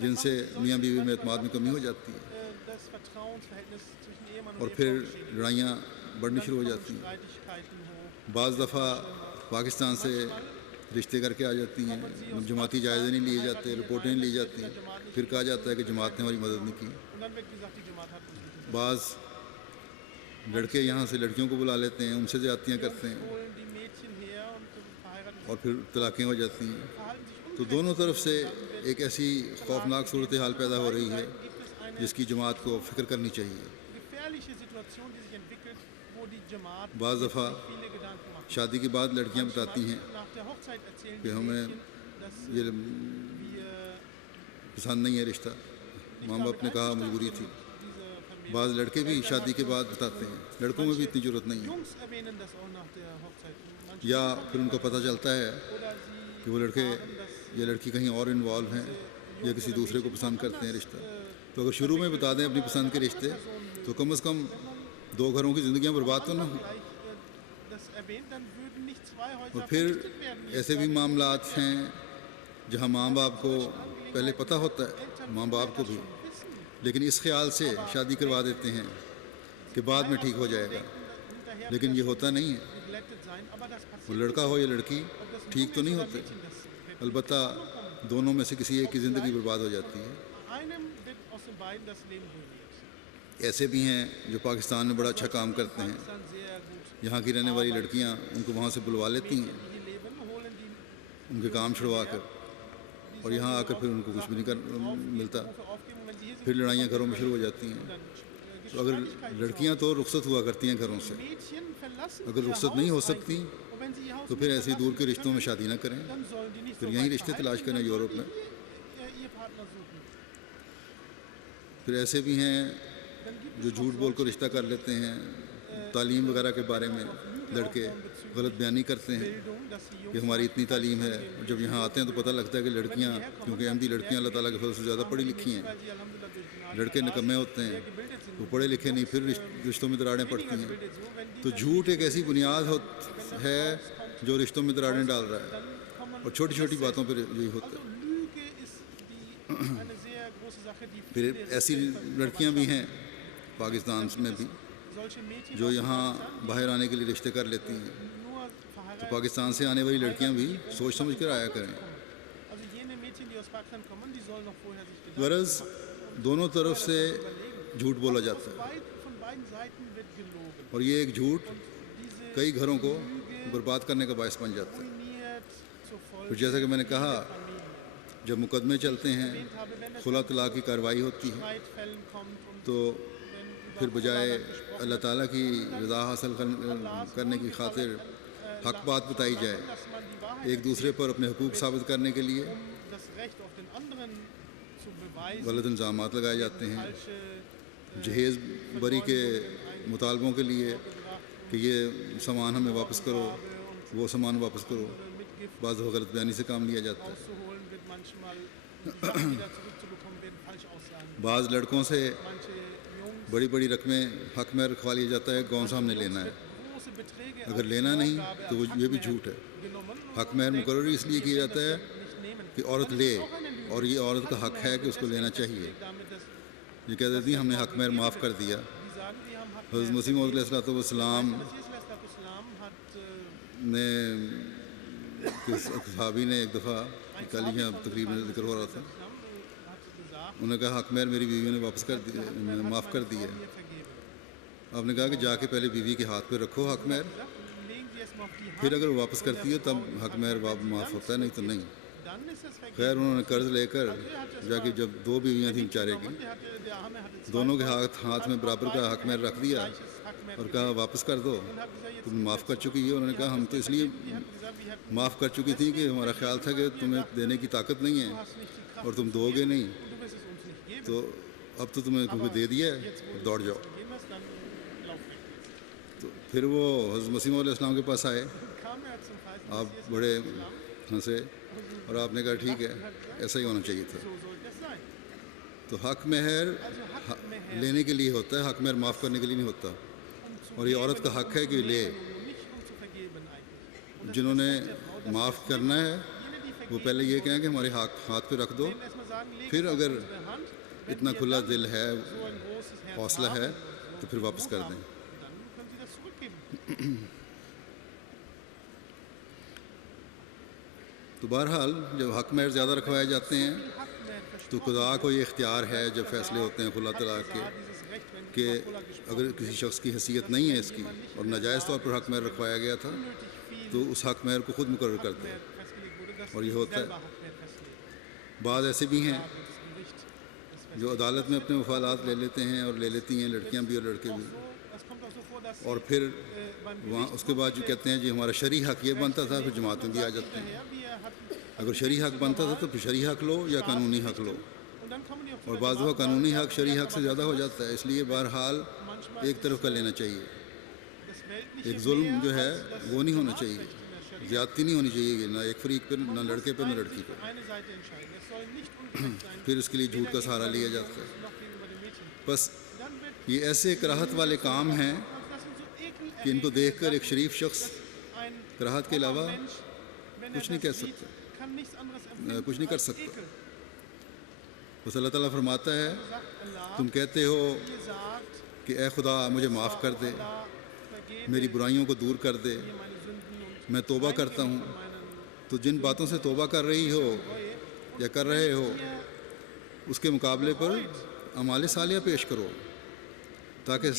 جن سے میاں بیوی میں اعتماد میں کمی ہو جاتی ہے das Vertrauensverhältnis zwischen Ehemann und اور Ehefrau پھر beschädigt. لڑائیاں بڑھنی شروع ہو Kommen جاتی ہیں. Streitigkeiten hoch. بعض دفعہ پاکستان سے رشتے کر کے آ جاتی ہیں, جماعتی جائزے نہیں لیے جاتے, رپورٹیں نہیں لی جاتی, پھر کہا جاتا ہے کہ جماعت نے ہماری مدد نہیں کی. Und dann wird gesagt, die Jamaat hat uns nicht بعض لڑکے یہاں سے لڑکیوں کو بلا لیتے ہیں, ان سے زیادتیاں کرتے ہیں holen die Mädchen her und verheiraten اور پھر طلاقیں ہو جاتی ہیں. verhalten sich تو دونوں طرف سے ایک ایسی خوفناک صورتحال پیدا ہو رہی ہے gibt es eine جس کی جماعت کو فکر کرنی چاہیے. gefährliche Situation, die sich entwickelt, wo die Jamaat بعض دفعہ viele Gedanken macht. شادی کے بعد لڑکیاں بتاتی ہیں Nach der Hochzeit erzählen کہ die ہمیں Mädchen, dass یہ wir پسند نہیں ہے رشتہ, ماں باپ نے کہا مجبوری تھی. diese Familie. بعض لڑکے بھی شادی کے بعد بتاتے ہیں, لڑکوں میں بھی اتنی ضرورت نہیں ہے. Jungs erwähnen das auch nach der Hochzeit. Manche یا پھر ان کو پتہ چلتا ہے oder sie کہ وہ لڑکے یا لڑکی کہیں اور انوالو ہیں یا کسی دوسرے کو پسند کرتے ہیں رشتہ. تو اگر شروع میں بتا دیں اپنی پسند کے رشتے تو کم از کم دو گھروں کی زندگیاں برباد تو نہ ہوں. gleich das erwähnt, dann würden nicht zwei اور Häuser پھر vernichtet werden. ایسے بھی معاملات ہیں جہاں ماں باپ کو پہلے پتہ ہوتا ہے, ماں باپ کو بھی, لیکن اس خیال سے شادی کروا دیتے ہیں کہ بعد میں ٹھیک ہو جائے گا, لیکن یہ ہوتا نہیں ہے. Geglättet sein, aber das وہ passiert. لڑکا ہو یا لڑکی ٹھیک تو نہیں ہوتے, البتہ دونوں میں سے کسی ایک کی زندگی برباد ہو جاتی ہے. Einem wird aus den beiden das Leben ruiniert. ایسے بھی ہیں جو پاکستان میں بڑا اچھا کام کرتے ہیں, Dann sehr gut. یہاں کی رہنے والی لڑکیاں ان کو وہاں سے بلوا لیتی ہیں Die hier leben, holen die ان کے کام چھڑوا کر, اور یہاں آ کر پھر ان کو کچھ بھی نہیں ملتا. Berufe aufgeben. Und wenn sie hier sind, پھر لڑائیاں گھروں میں شروع ہو جاتی ہیں. dann gibt تو اگر لڑکیاں تو رخصت ہوا کرتی ہیں گھروں سے, Mädchen verlassen اگر ihr رخصت نہیں ہو Haus سکتی eigentlich. Und wenn sie ihr Haus تو پھر ایسی دور کے رشتوں میں شادی نہ کریں, dann sollen die nicht پھر so یہیں weit رشتے verheiratet, تلاش کریں یورپ میں. ihr Partner suchen. پھر ایسے بھی ہیں جو جھوٹ بول کر رشتہ کر لیتے ہیں. تعلیم وغیرہ کے بارے میں لڑکے غلط بیانی کرتے ہیں Bildung, dass die Jungs کہ ہماری اتنی تعلیم ہے, اور جب یہاں آتے ہیں تو پتہ لگتا ہے کہ لڑکیاں, کیونکہ احمدی لڑکیاں اللہ تعالیٰ کے فضل سے زیادہ پڑھی لکھی ہیں, die alhamdulillah durch die لڑکے نکمے ہوتے ہیں, gebildet sind. وہ پڑھے لکھے نہیں, پھر رشتوں میں دراڑیں پڑتی ہیں. So, wenn die تو جھوٹ ایک ایسی بنیاد ہے جو رشتوں میں دراڑیں ڈال رہا ہے, اور چھوٹی چھوٹی باتوں پہ یہی ہوتا ہے. Lüge ist eine sehr große Sache, die پھر ایسی لڑکیاں بھی ہیں پاکستان میں بھی solche Mädchen جو یہاں باہر آنے کے لیے رشتے کر لیتی ہیں. nur تو verheiratet. پاکستان سے آنے والی لڑکیاں بھی سوچ سمجھ کر آیا کریں. Also jene Mädchen, die aus Pakistan kommen, die sollen noch vorher sich Gedanken غرض دونوں طرف سے جھوٹ بولا جاتا ہے, von beiden Seiten wird gelogen. اور یہ ایک جھوٹ Diese کئی گھروں کو برباد کرنے کا باعث بن جاتا ہے. ruiniert zur Folge پھر جیسا کہ میں نے کہا, جب مقدمے چلتے ہیں, خلا طلاق کی کارروائی ہوتی ہے, Streitfällen kommt und تو پھر بجائے اللہ تعالیٰ کی رضا حاصل کرنے کی خاطر حق بات بتائی جائے, dass man die Wahrheit, ایک دوسرے پر اپنے حقوق ثابت کرنے کے لیے das Recht auf den anderen zu beweisen, غلط الزامات لگائے جاتے ہیں. falsche جہیز بری کے مطالبوں کے لیے کہ یہ سامان ہمیں واپس کرو, وہ سامان واپس کرو, بعض دفعہ غلط بیانی سے کام لیا جاتا ہے. auszuholen, wird manchmal die Sachen wieder zurückzubekommen, werden falsch aussagen. بعض لڑکوں سے Manche Jungs بڑی بڑی رقمیں حق میں رکھوا لیا جاتا ہے, کون سا ہم نے لینا ہے. große Beträge اگر لینا نہیں تو وہ یہ بھی جھوٹ ہے. genommen, حق مہر مقرر اس لیے کیا جاتا ہے nicht nehmen. کہ عورت لے, اور یہ عورت کا حق ہے کہ اس کو لینا چاہیے. Damit das, یہ کہہ دیتی ہیں ہم نے حق مہر معاف کر دیا. die sagen, wir haben Hak. حضرت مسیح موعود علیہ الصلوۃ والسلام Islam hat نے صحابی نے ایک دفعہ کل ہی یہاں تقریباً ذکر ہو رہا تھا, gesagt, انہوں نے کہا حق مہر میری بیوی نے واپس کر دی, معاف کر دی ہے. آپ نے کہا کہ جا کے پہلے بیوی کے ہاتھ پہ رکھو حق مہر, legen Sie es mal auf die Hand, پھر اگر وہ واپس کرتی ہے تب حق مہر معاف ہوتا ہے, نہیں تو نہیں. dann ist es vergeben. خیر انہوں نے قرض لے کر جا کے, جب دو بیویاں تھیں بیچارے کی, Der Arme hatte دونوں کے ہاتھ میں برابر کا حق مہر رکھ دیا Hak mehr. اور کہا واپس کر دو, Hat gesagt, jetzt تم معاف کر چکی ہے. انہوں نے کہا ہم تو اس لیے gesagt, wir hatten معاف کر چکی تھی کہ ہمارا خیال تھا کہ تمہیں دینے کی طاقت نہیں ہے nicht die Kraft, اور تم دو گے نہیں, du wirst es uns nicht geben. تو اب تو تمہیں کیونکہ دے دیا ہے دوڑ جاؤ. Geben wir es, dann lauf weg. تو پھر وہ حضرت مسیح علیہ السلام کے پاس آئے, Kam er zum Kreis, آپ بڑے ہنسے اور آپ نے کہا ٹھیک ہے ایسا ہی ہونا چاہیے تھا. so soll das sein. تو حق مہر لینے کے لیے ہوتا ہے, حق مہر معاف کرنے کے لیے نہیں ہوتا. اور یہ عورت کا حق ہے کہ لے. Nicht zu vergeben eigentlich. جنہوں نے معاف کرنا ہے وہ پہلے یہ کہیں کہ ہمارے ہاتھ پہ رکھ دو, sagen, legen پھر Sie اگر auf unsere Hand. Wenn اتنا wir کھلا dann دل ہے، so ein großes Herz حوصلہ ہے، haben, تو پھر واپس Mut کر haben, دیں۔ dann können Sie das zurückgeben. تو بہرحال جب حق مہر زیادہ رکھوائے جاتے ہیں Viel Hack mehr تو versprochen. خدا کو یہ اختیار ہے جب فیصلے ہوتے ہیں خلا طلاق کے Gesagt, dieses Recht, wenn کہ über Kula gesprochen اگر کسی شخص کی حیثیت نہیں ہے اس کی اور ناجائز طور پر حق مہر رکھوایا گیا تھا unnötig viel تو اس حق مہر کو خود مقرر کرتے ہیں۔ Hackmehr festgelegt wurde, dass اور یہ sie ہوتا ہے۔ selber Hackmehr festlegen. بعض ایسے بھی ہیں Aber das Gericht ist جو عدالت میں اپنے مفادات لے لیتے ہیں اور لے لیتی ہیں لڑکیاں بھی اور لڑکے بھی، so, es kommt auch so vor, dass اور پھر beim وہاں اس کے بعد جو کہتے ہیں جی ہمارا شرعی حق یہ بنتا تھا، پھر جماعت میں بھی آ جاتے ہیں۔ hinterher, wir hatten, اگر شرعی حق بنتا تھا تو پھر شرعی حق لو یا قانونی حق لو، und dann kommen die auch zu اور der بعض دفعہ Debatte, قانونی حق شرعی حق سے زیادہ ہو جاتا ہے، اس لیے بہرحال ایک طرف کا لینا چاہیے۔ das Weltliche ایک ظلم mehr جو ہے als das وہ نہیں ہونا چاہیے، Privatrecht in der Scharia. زیادتی نہیں ہونی چاہیے، نہ ایک فریق پہ، نہ Man لڑکے muss پہ نہ sich لڑکی پہ۔ für eine Seite entscheiden. Es soll nicht ungerecht sein, پھر اس کے لیے جھوٹ کا weder سہارا gegenüber لیا den جاتا ہے۔ Jungs noch gegenüber den Mädchen. بس Dann wird یہ ایسے کراہت والے کام ہیں also das sind so ekelerregende کہ ان کو دیکھ کر ایک Sachen, شریف شخص dass ein کراہت کے علاوہ frommer Mensch, wenn کچھ er نہیں das کہہ sieht, سکتا، kann nichts anderes empfinden کچھ نہیں کر als سکتا۔ Ekel. بس اللہ تعالیٰ فرماتا ہے Sagt Allah, تم کہتے ہو ihr sagt, کہ اے خدا مجھے معاف کر دے، Allah, vergebe میری برائیوں کو دور کر دے، mir meine Sünden und میں توبہ کرتا ہوں۔ meinen تو جن باتوں سے توبہ کر رہی ہو یا کر رہے ہو اس کے مقابلے پر اعمال صالحہ پیش کرو تاکہ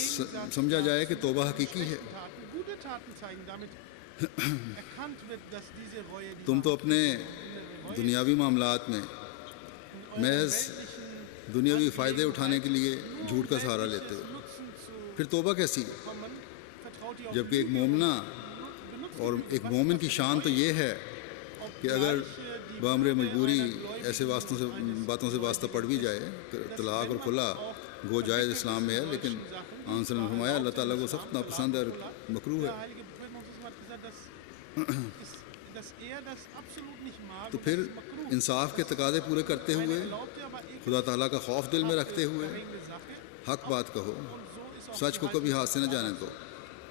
سمجھا جائے کہ توبہ حقیقی ہے۔ Taten, gute Taten zeigen, damit erkannt wird, dass diese Reue, die تم تو اپنے دنیاوی معاملات میں محض دنیاوی فائدے اٹھانے کے لیے جھوٹ کا سہارا لیتے ہو، Nutzen zu پھر توبہ کیسی ہے؟ kommen, vertraut ihr auf جبکہ ایک مومنہ اور ایک مومن کی شان تو یہ ہے کہ اگر بامر مجبوری ایسے باتوں سے واسطہ پڑ بھی جائے، طلاق اور خلا گو جائز اسلام میں ہے، لیکن آن صلی اللہ علیہ وسلم نے فرمایا اللہ تعالیٰ کو سخت ناپسند اور مکروہ ہے۔ Der heilige Prophet Muhammad hat gesagt, dass er das absolut nicht mag تو und پھر das ist makruh. انصاف کے تقاضے پورے کرتے ہوئے، Glaubt ihr aber خدا تعالیٰ کا خوف دل میں رکھتے ہوئے irgendeine Sache حق بات کہو، und so ist auch سچ کو کبھی ہاتھ سے نہ جانے دو،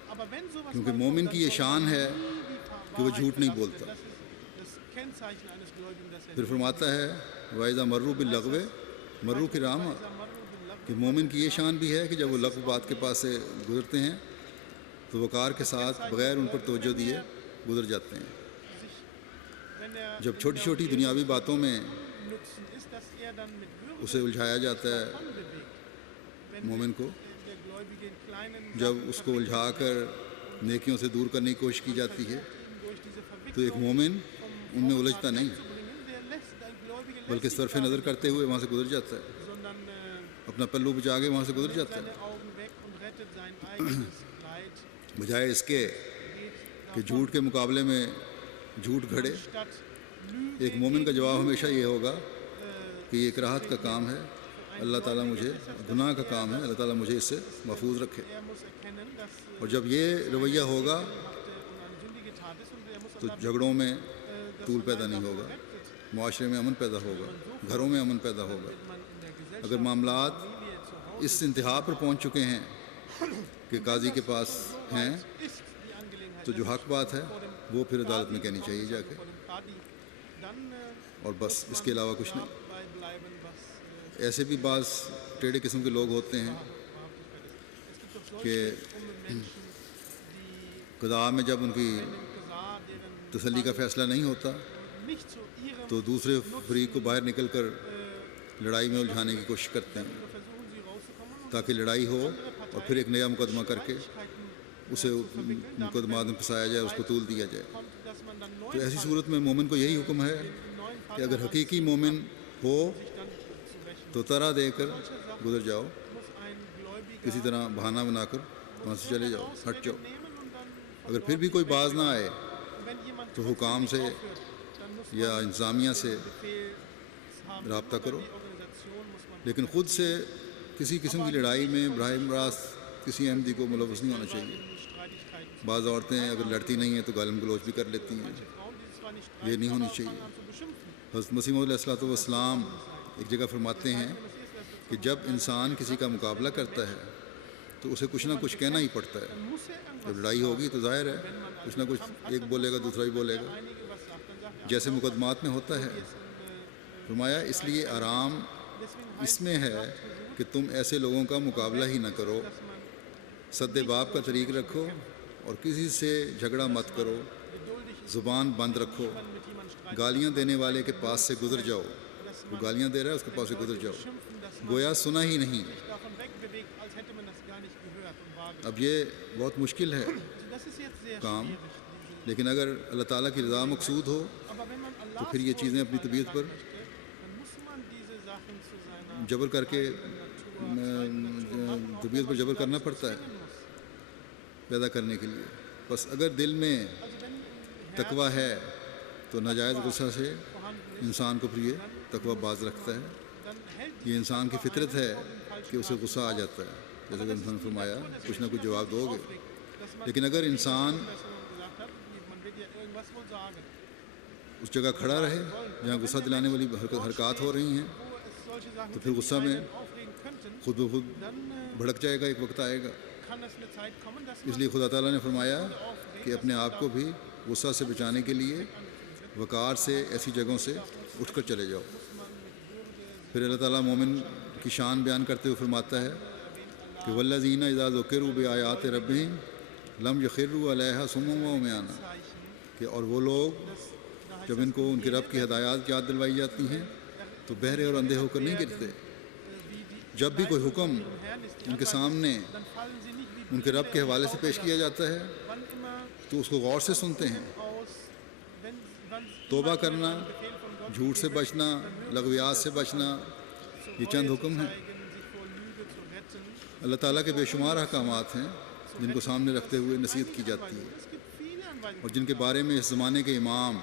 aber wenn sowas کیونکہ mal مومن kommt, کی dann یہ soll شان man ہے nie die کہ وہ Wahrheit جھوٹ نہیں verlassen, بولتا۔ denn das ist das Kennzeichen eines Gläubigen, dass er پھر فرماتا ہے وَإِذَا مَرُّوا بِاللَّغْوِ مَرُّوا كِرَامًا، کہ مومن کی یہ شان بھی ہے کہ جب وہ لغو بات کے پاس سے گزرتے ہیں تو وقار کے ساتھ بغیر ان پر توجہ دیے گزر جاتے ہیں۔ wenn er جب چھوٹی چھوٹی دنیاوی باتوں میں Nutzen ist, dass er dann mit Würde اسے الجھایا جاتا ہے bewegt. Wenn مومن کو، der Gläubige in kleinen جب اس کو الجھا کر نیکیوں سے دور کرنے کی کوشش کی جاتی ہے durch diese تو ایک مومن ان میں الجھتا نہیں، Verbindungen, der lässt, ein Gläubiger lässt بلکہ sich صرف da نظر کرتے ہوئے وہاں سے گزر جاتا ہے، sondern اپنا پلو بچا کے وہاں سے گزر جاتا ہے، seine Augen weg und rettet sein eigenes Leid, بجائے اس کے geht کہ جھوٹ کے مقابلے میں جھوٹ گھڑے۔ statt Lüge. ایک مومن کا جواب ہمیشہ یہ ہوگا کہ یہ کراہت کا کام ہے، اللہ تعالیٰ مجھے گناہ کا کام ہے، اللہ تعالیٰ مجھے اس سے محفوظ رکھے۔ Er muss erkennen, dass اور جب یہ رویہ ہوگا eine sündige Tat ist und er muss تو جھگڑوں میں طول پیدا نہیں ہوگا، معاشرے میں امن پیدا ہوگا، گھروں میں امن پیدا ہوگا۔ man in der Gesellschaft اگر معاملات اس انتہا پر پہنچ چکے ہیں کہ قاضی کے پاس ہیں ist die Angelegenheit تو جو حق بات ہے وہ پھر عدالت میں کہنی چاہیے جا کے، vor dem Qadi, dann اور بس اس کے علاوہ کچھ نہیں۔ dabei bleiben, was ایسے بھی بعض ٹیڑھے قسم کے لوگ ہوتے ہیں کہ Menschen, die قضاء میں جب ان کی im Qasar, deren تسلی کا فیصلہ نہیں ہوتا nicht zu ihrem تو دوسرے فریق کو باہر نکل کر لڑائی میں الجھانے کی کوشش کرتے ہیں versuchen sie rauszukommen und تاکہ لڑائی ہو اور پھر ایک نیا مقدمہ کر کے اسے مقدمات میں پھنسایا جائے، اس کو طول دیا جائے۔ kommt, dass man dann تو neu ایسی صورت میں مومن کو یہی حکم ہے neuen کہ اگر حقیقی مومن ہو dann zu rächen. تو طرح دے کر گزر جاؤ، Muss ein Gläubiger کسی طرح بہانہ بنا کر وہاں سے چلے جاؤ، ہٹ جاؤ۔ nehmen und dann, اگر پھر بھی کوئی باز نہ آئے wenn jemand تو حکام سے dann muss یا انتظامیہ سے Befehlshaber رابطہ کرو، die Organisation muss man لیکن خود سے کسی قسم کی لڑائی میں براہ راست کسی احمدی کو ملوث نہیں ہونا چاہیے۔ in Streitigkeiten. بعض عورتیں اگر لڑتی نہیں ہیں تو گالم گلوچ بھی کر لیتی ہیں، Frauen, die zwar nicht یہ نہیں ہونی fangen چاہیے۔ an zu beschimpfen. حضرت مسیح موعود علیہ الصلوۃ والسلام ایک جگہ فرماتے ہیں کہ جب انسان کسی کا مقابلہ کرتا ہے تو اسے کچھ نہ کچھ کہنا ہی پڑتا ہے۔ Muss er irgendwas جب لڑائی ہوگی تو ظاہر ہے کچھ نہ کچھ ایک بولے گا دوسرا بھی بولے گا، einige was sagt, dann sagt er, جیسے مقدمات میں ہوتا ہے فرمایا اس لیے آرام اس میں ہے کہ تم ایسے لوگوں کا مقابلہ ہی نہ کرو، سد باب کا طریق رکھو اور کسی سے جھگڑا مت کرو، زبان بند رکھو، گالیاں دینے والے کے پاس سے گزر جاؤ، وہ گالیاں دے رہا ہے اس کے پاس سے گزر جاؤ، گویا سنا ہی نہیں۔ davon wegbewegt, als hätte man das gar nicht gehört und wahrgenommen. اب یہ بہت مشکل ہے Das ist jetzt sehr کام، schwierig. لیکن اگر اللہ تعالیٰ کی رضا مقصود ہو Aber wenn man تو Allahs پھر یہ چیزیں اپنی طبیعت پر möchte, dann muss man diese Sachen zu seiner جبر کر کے طبیعت پر جبر کرنا پڑتا ہے پیدا کرنے کے لیے۔ بس اگر دل میں تقوی ہے تو ناجائز غصہ سے انسان کو پھر یہ تقوی باز رکھتا ہے۔ یہ انسان کی فطرت ہے کہ اسے غصہ آ جاتا ہے، جیسا کہ انسان نے فرمایا کچھ نہ کچھ جواب دو گے، لیکن اگر انسان gesagt hat, man wird ja irgendwas wohl sagen, اس جگہ کھڑا رہے جہاں غصہ دلانے والی حرکات ہو رہی ہیں wo es solche Sachen تو پھر غصہ میں aufregen könnten, خود بخود dann بھڑک جائے گا، ایک وقت آئے گا۔ kann es eine Zeit kommen, dass اس لیے خدا تعالیٰ نے فرمایا کہ اپنے آپ کو بھی غصہ سے بچانے کے لیے وقار سے ایسی جگہوں سے اٹھ کر چلے جاؤ۔ پھر اللہ تعالیٰ مومن کی شان بیان کرتے ہوئے فرماتا ہے کہ والذین اذا ذکروا بآیات ربہم لم یخروا علیہا صما وعمیانا، کہ اور وہ لوگ جب ان کو ان کے رب کی ہدایات یاد دلوائی جاتی ہیں تو بہرے اور اندھے ہو کر نہیں گرتے۔ جب بھی کوئی حکم ان کے سامنے fallen sie nicht wie ان کے رب کے حوالے سے پیش کیا جاتا ہے wann immer تو اس کو غور سے سنتے ہیں۔ aus, wann توبہ کرنا، جھوٹ سے بچنا، لغویات سے بچنا، یہ چند حکم ہیں۔ sich vor Lüge zu retten. اللہ تعالیٰ کے بے شمار احکامات ہیں جن کو سامنے رکھتے ہوئے نصیحت کی جاتی ہے، Es gibt viele Anweisungen, اور جن کے بارے میں اس زمانے کے امام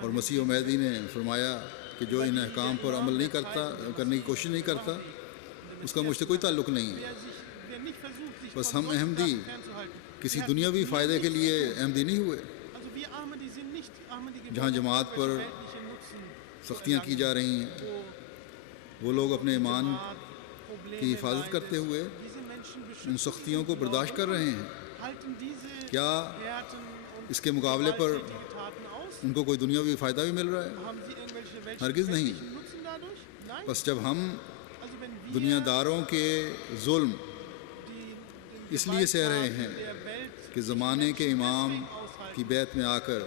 اور مسیح و مہدی نے فرمایا کہ جو ان احکام پر عمل نہیں کرتا، کرنے کی کوشش نہیں کرتا، اس کا مجھ سے کوئی تعلق نہیں ہے۔ wer nicht versucht, sich بس von ہم solchen احمدی Sachen fernzuhalten. کسی دنیاوی فائدے کے لیے احمدی نہیں ہوئے۔ Also wir Ahmadi sind nicht Ahmadi جہاں geworden, جماعت پر weltlichen Nutzen سختیاں کی جا رہی ہیں، وہ لوگ اپنے ایمان Probleme کی حفاظت کرتے ہوئے diese Menschen ان سختیوں کو برداشت کر رہے ہیں۔ halten diese کیا Härten und اس کے مقابلے پر Taten aus? ان کو کوئی دنیاوی فائدہ بھی مل رہا ہے؟ Haben sie irgendwelche ہرگز نہیں۔ weltlichen Nutzen dadurch? Nein. بس جب ہم Also wenn wir دنیا داروں کے ظلم die اس لیے سہ رہے ہیں der Welt کہ زمانے کے امام کی بیعت میں آ کر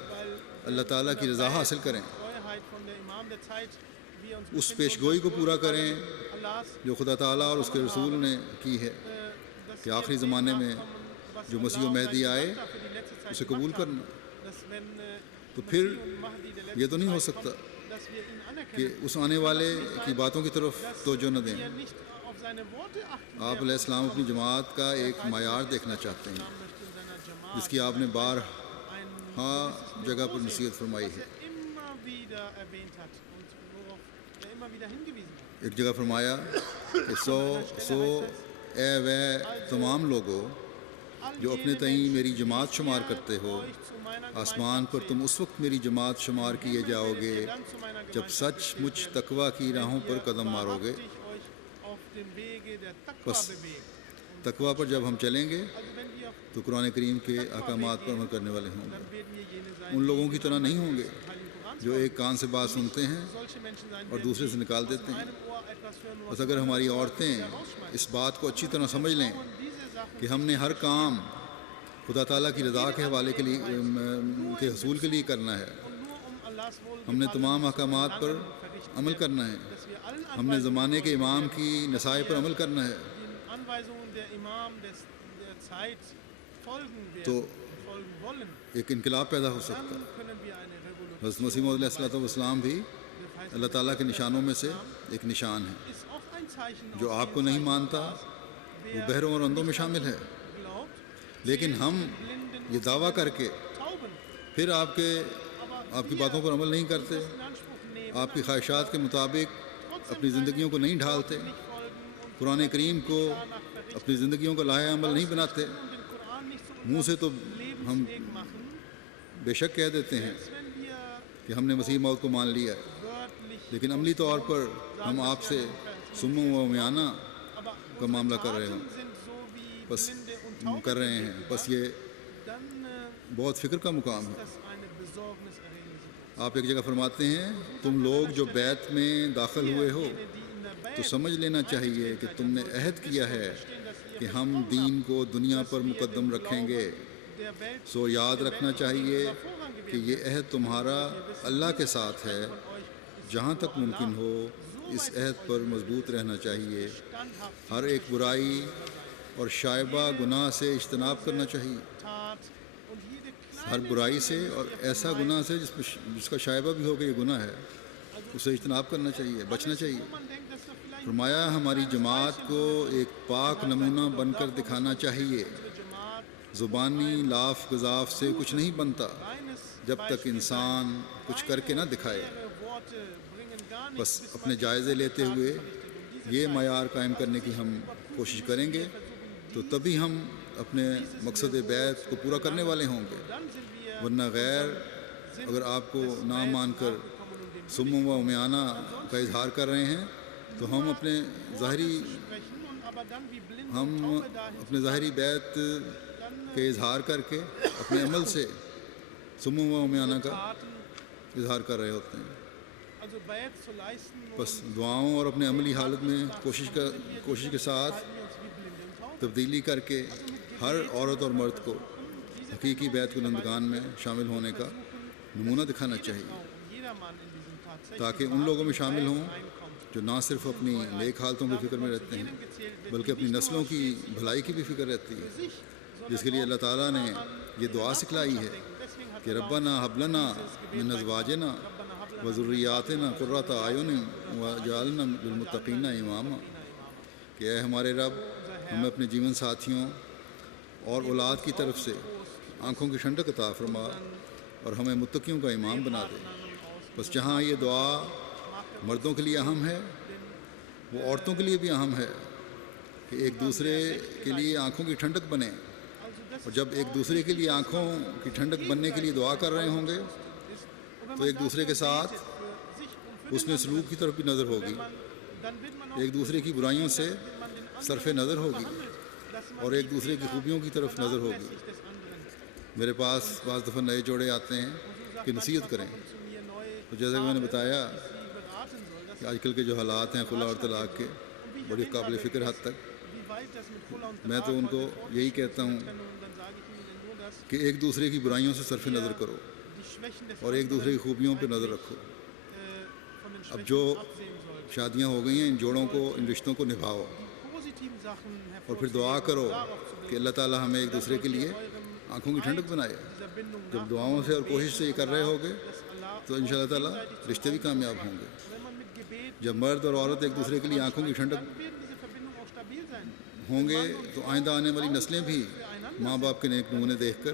اللہ تعالیٰ کی رضا حاصل کریں، Treuheit von der Imam der Zeit, wir uns اس پیش گوئی کو پورا کریں Allahs, جو خدا تعالیٰ اور اس کے رسول نے کی ہے کہ آخری زمانے میں جو مسیح و مہدی آئے für die letzte Zeit اسے قبول کرنا۔ dass wenn تو پھر Mahdi der letzte یہ تو نہیں ہو سکتا dass wir ihn anerkennen, کہ اس آنے والے کی باتوں کی طرف توجہ نہ دیں۔ wir nicht auf seine Worte achten, آپ علیہ السلام اپنی جماعت کا ایک معیار دیکھنا چاہتے ہیں möchte in seiner Jamaat جس کی آپ نے جگہ پر نصیحت فرمائی ہے۔ immer wieder erwähnt hat und worauf er immer wieder hingewiesen hat. ایک جگہ فرمایا کہ سو اے وہ تمام لوگوں جو اپنے تئیں میری جماعت شمار کرتے ہو، آسمان پر تم اس وقت میری جماعت شمار کیے جاؤ گے جب سچ مچ تقوی کی راہوں پر قدم مارو گے۔ Ich euch auf dem Wege der Taqwa بس bewegt. تقوی پر جب ہم چلیں گے Also wenn wir تو قرآن کریم کے احکامات پر عمل کرنے والے ہوں گے۔ werden wir jene sein, ان لوگوں کی طرح نہیں ہوں گے Heiligen Koran جو ایک کان سے بات سنتے ہیں solche Menschen sein اور werden, دوسرے سے نکال دیتے ہیں۔ einem Ohr etwas hören, nur بس اگر ہماری عورتیں اس بات کو اچھی طرح سمجھ لیں diese Sachen کہ ہم نے ہر کام خدا تعالیٰ کی رضا کے حوالے کے لیے کے حصول کے لیے کرنا ہے، nur Allahs Wohl ہم نے تمام احکامات پر عمل کرنا ہے، dass wir allen ہم نے زمانے کے امام کی نصائح پر عمل کرنا ہے، den Anweisungen der Imam der Zeit folgen werden, تو folgen wollen, ایک انقلاب پیدا ہو سکتا ہے۔ dann können wir eine Revolution. حضرت مسیح موعود علیہ الصلوۃ والسلام بھی اللہ تعالیٰ کے نشانوں میں سے ایک نشان ہے۔ Ist auch ein Zeichen, جو آپ کو نہیں مانتا وہ بہروں اور اندھوں میں شامل ہے، glaubt, لیکن ہم یہ دعویٰ کر کے Tauben پھر آپ کی باتوں پر عمل نہیں کرتے، in Anspruch nehmen, آپ کی خواہشات کے مطابق اپنی زندگیوں کو نہیں ڈھالتے، folgen und قرآن کریم کو اپنی زندگیوں کا لائحہ عمل نہیں بناتے، den Koran nicht zu منہ سے تو ہم Lebensweg machen, بے شک کہہ دیتے ہیں wenn wir کہ ہم نے مسیح موعود کو مان لیا ہے، wörtlich, لیکن عملی طور پر ہم آپ سے سم و میانہ aber کا معاملہ کر رہے ہوں، sind so wie بس Blinde und کر رہے ہیں۔ بس یہ dann بہت فکر کا مقام ہے۔ das eine besorgniserregende Situation. آپ ایک جگہ فرماتے ہیں تم لوگ جو بیت میں داخل ہوئے ہو تو سمجھ لینا چاہیے کہ تم نے عہد کیا ہے کہ ہم دین کو دنیا پر مقدم رکھیں گے، سو یاد رکھنا چاہیے کہ یہ عہد تمہارا اللہ کے ساتھ ہے، جہاں تک ممکن ہو اس عہد پر مضبوط رہنا چاہیے، ہر ایک برائی اور شائبہ گناہ سے اجتناب کرنا چاہیے، ہر برائی سے اور ایسا گناہ سے جس کا شائبہ بھی ہو کہ یہ گناہ ہے اسے اجتناب کرنا چاہیے، بچنا چاہیے۔ فرمایا ہماری جماعت کو ایک پاک نمونہ بن کر دکھانا چاہیے، زبانی لاف گزاف سے کچھ نہیں بنتا جب تک انسان کچھ کر کے نہ دکھائے۔ بس اپنے جائزے لیتے ہوئے یہ معیار قائم کرنے کی ہم کوشش کریں گے تو تبھی ہم اپنے مقصد بیعت کو پورا کرنے والے ہوں گے، ورنہ غیر اگر آپ کو نہ مان کر سم و عمیانہ کا اظہار کر رہے ہیں تو ہم اپنے ظاہری بیعت کے اظہار کر کے اپنے عمل سے سم و عمیانہ کا اظہار کر رہے ہوتے ہیں۔ بس دعاؤں اور اپنے عملی حالت میں کوشش کے ساتھ تبدیلی کر کے ہر عورت اور مرد کو حقیقی بیعت کنندگان میں شامل ہونے کا نمونہ دکھانا چاہیے، تاکہ ان لوگوں میں شامل ہوں جو نہ صرف اپنی نیک حالتوں کی فکر میں رہتے ہیں بلکہ اپنی نسلوں کی بھلائی کی بھی فکر رہتی ہے، جس کے لیے اللہ تعالیٰ نے یہ دعا سکھلائی ہے کہ ربنا هب لنا من ازواجنا وذریاتنا قرۃ اعین واجعلنا للمتقین اماما، کہ اے ہمارے رب ہمیں اپنے جیون ساتھیوں اور اولاد کی طرف سے آنکھوں کی ٹھنڈک عطا فرما اور ہمیں متقیوں کا امام بنا دے۔ بس جہاں یہ دعا مردوں کے لیے اہم ہے وہ عورتوں کے لیے بھی اہم ہے کہ ایک دوسرے کے لیے آنکھوں کی ٹھنڈک بنے، اور جب ایک دوسرے کے لیے آنکھوں کی ٹھنڈک بننے کے لیے دعا کر رہے ہوں گے تو ایک دوسرے کے ساتھ حسن سلوک کی طرف بھی نظر ہوگی، ایک دوسرے کی برائیوں سے صرف نظر ہوگی اور ایک دوسرے کی خوبیوں کی طرف نظر ہوگی۔ میرے پاس بعض دفعہ نئے جوڑے آتے ہیں کہ نصیحت کریں، تو جیسا کہ میں نے بتایا کہ آج کل کے جو حالات ہیں خلا اور طلاق کے بڑی قابل فکر حد تک، میں تو ان کو یہی کہتا ہوں کہ ایک دوسرے کی برائیوں سے صرف نظر کرو اور ایک دوسرے کی خوبیوں پہ نظر رکھو۔ اب جو شادیاں ہو گئی ہیں ان جوڑوں کو، ان رشتوں کو نبھاؤ اور پھر دعا کرو کہ اللہ تعالیٰ ہمیں ایک دوسرے کے لیے آنکھوں کی ٹھنڈک بنائے۔ جب دعاؤں سے اور کوشش سے یہ کر رہے ہوگے تو ان شاء اللہ تعالیٰ رشتے بھی کامیاب ہوں گے۔ جب مرد اور عورت ایک دوسرے کے لیے آنکھوں کی ٹھنڈک ہوں گے تو آئندہ آنے والی نسلیں بھی ماں باپ کے نیک نمونے دیکھ کر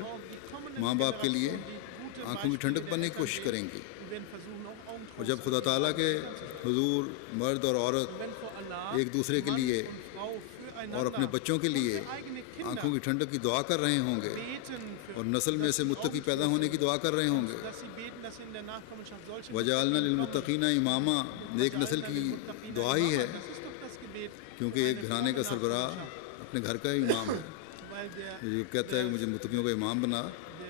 ماں باپ کے لیے آنکھوں کی ٹھنڈک بننے کی کوشش کریں گی، اور جب خدا تعالیٰ کے حضور مرد اور عورت ایک دوسرے کے لیے اور اپنے بچوں کے لیے آنکھوں کی ٹھنڈک کی دعا کر رہے ہوں گے اور نسل میں سے متقی پیدا ہونے کی دعا کر رہے ہوں گے، وجعلنا للمتقین اماما نیک نسل کی دعا ہی ہے، کیونکہ ایک گھرانے کا سربراہ اپنے گھر کا ہی امام ہے۔ یہ کہتا ہے کہ مجھے متقیوں کا امام بنا،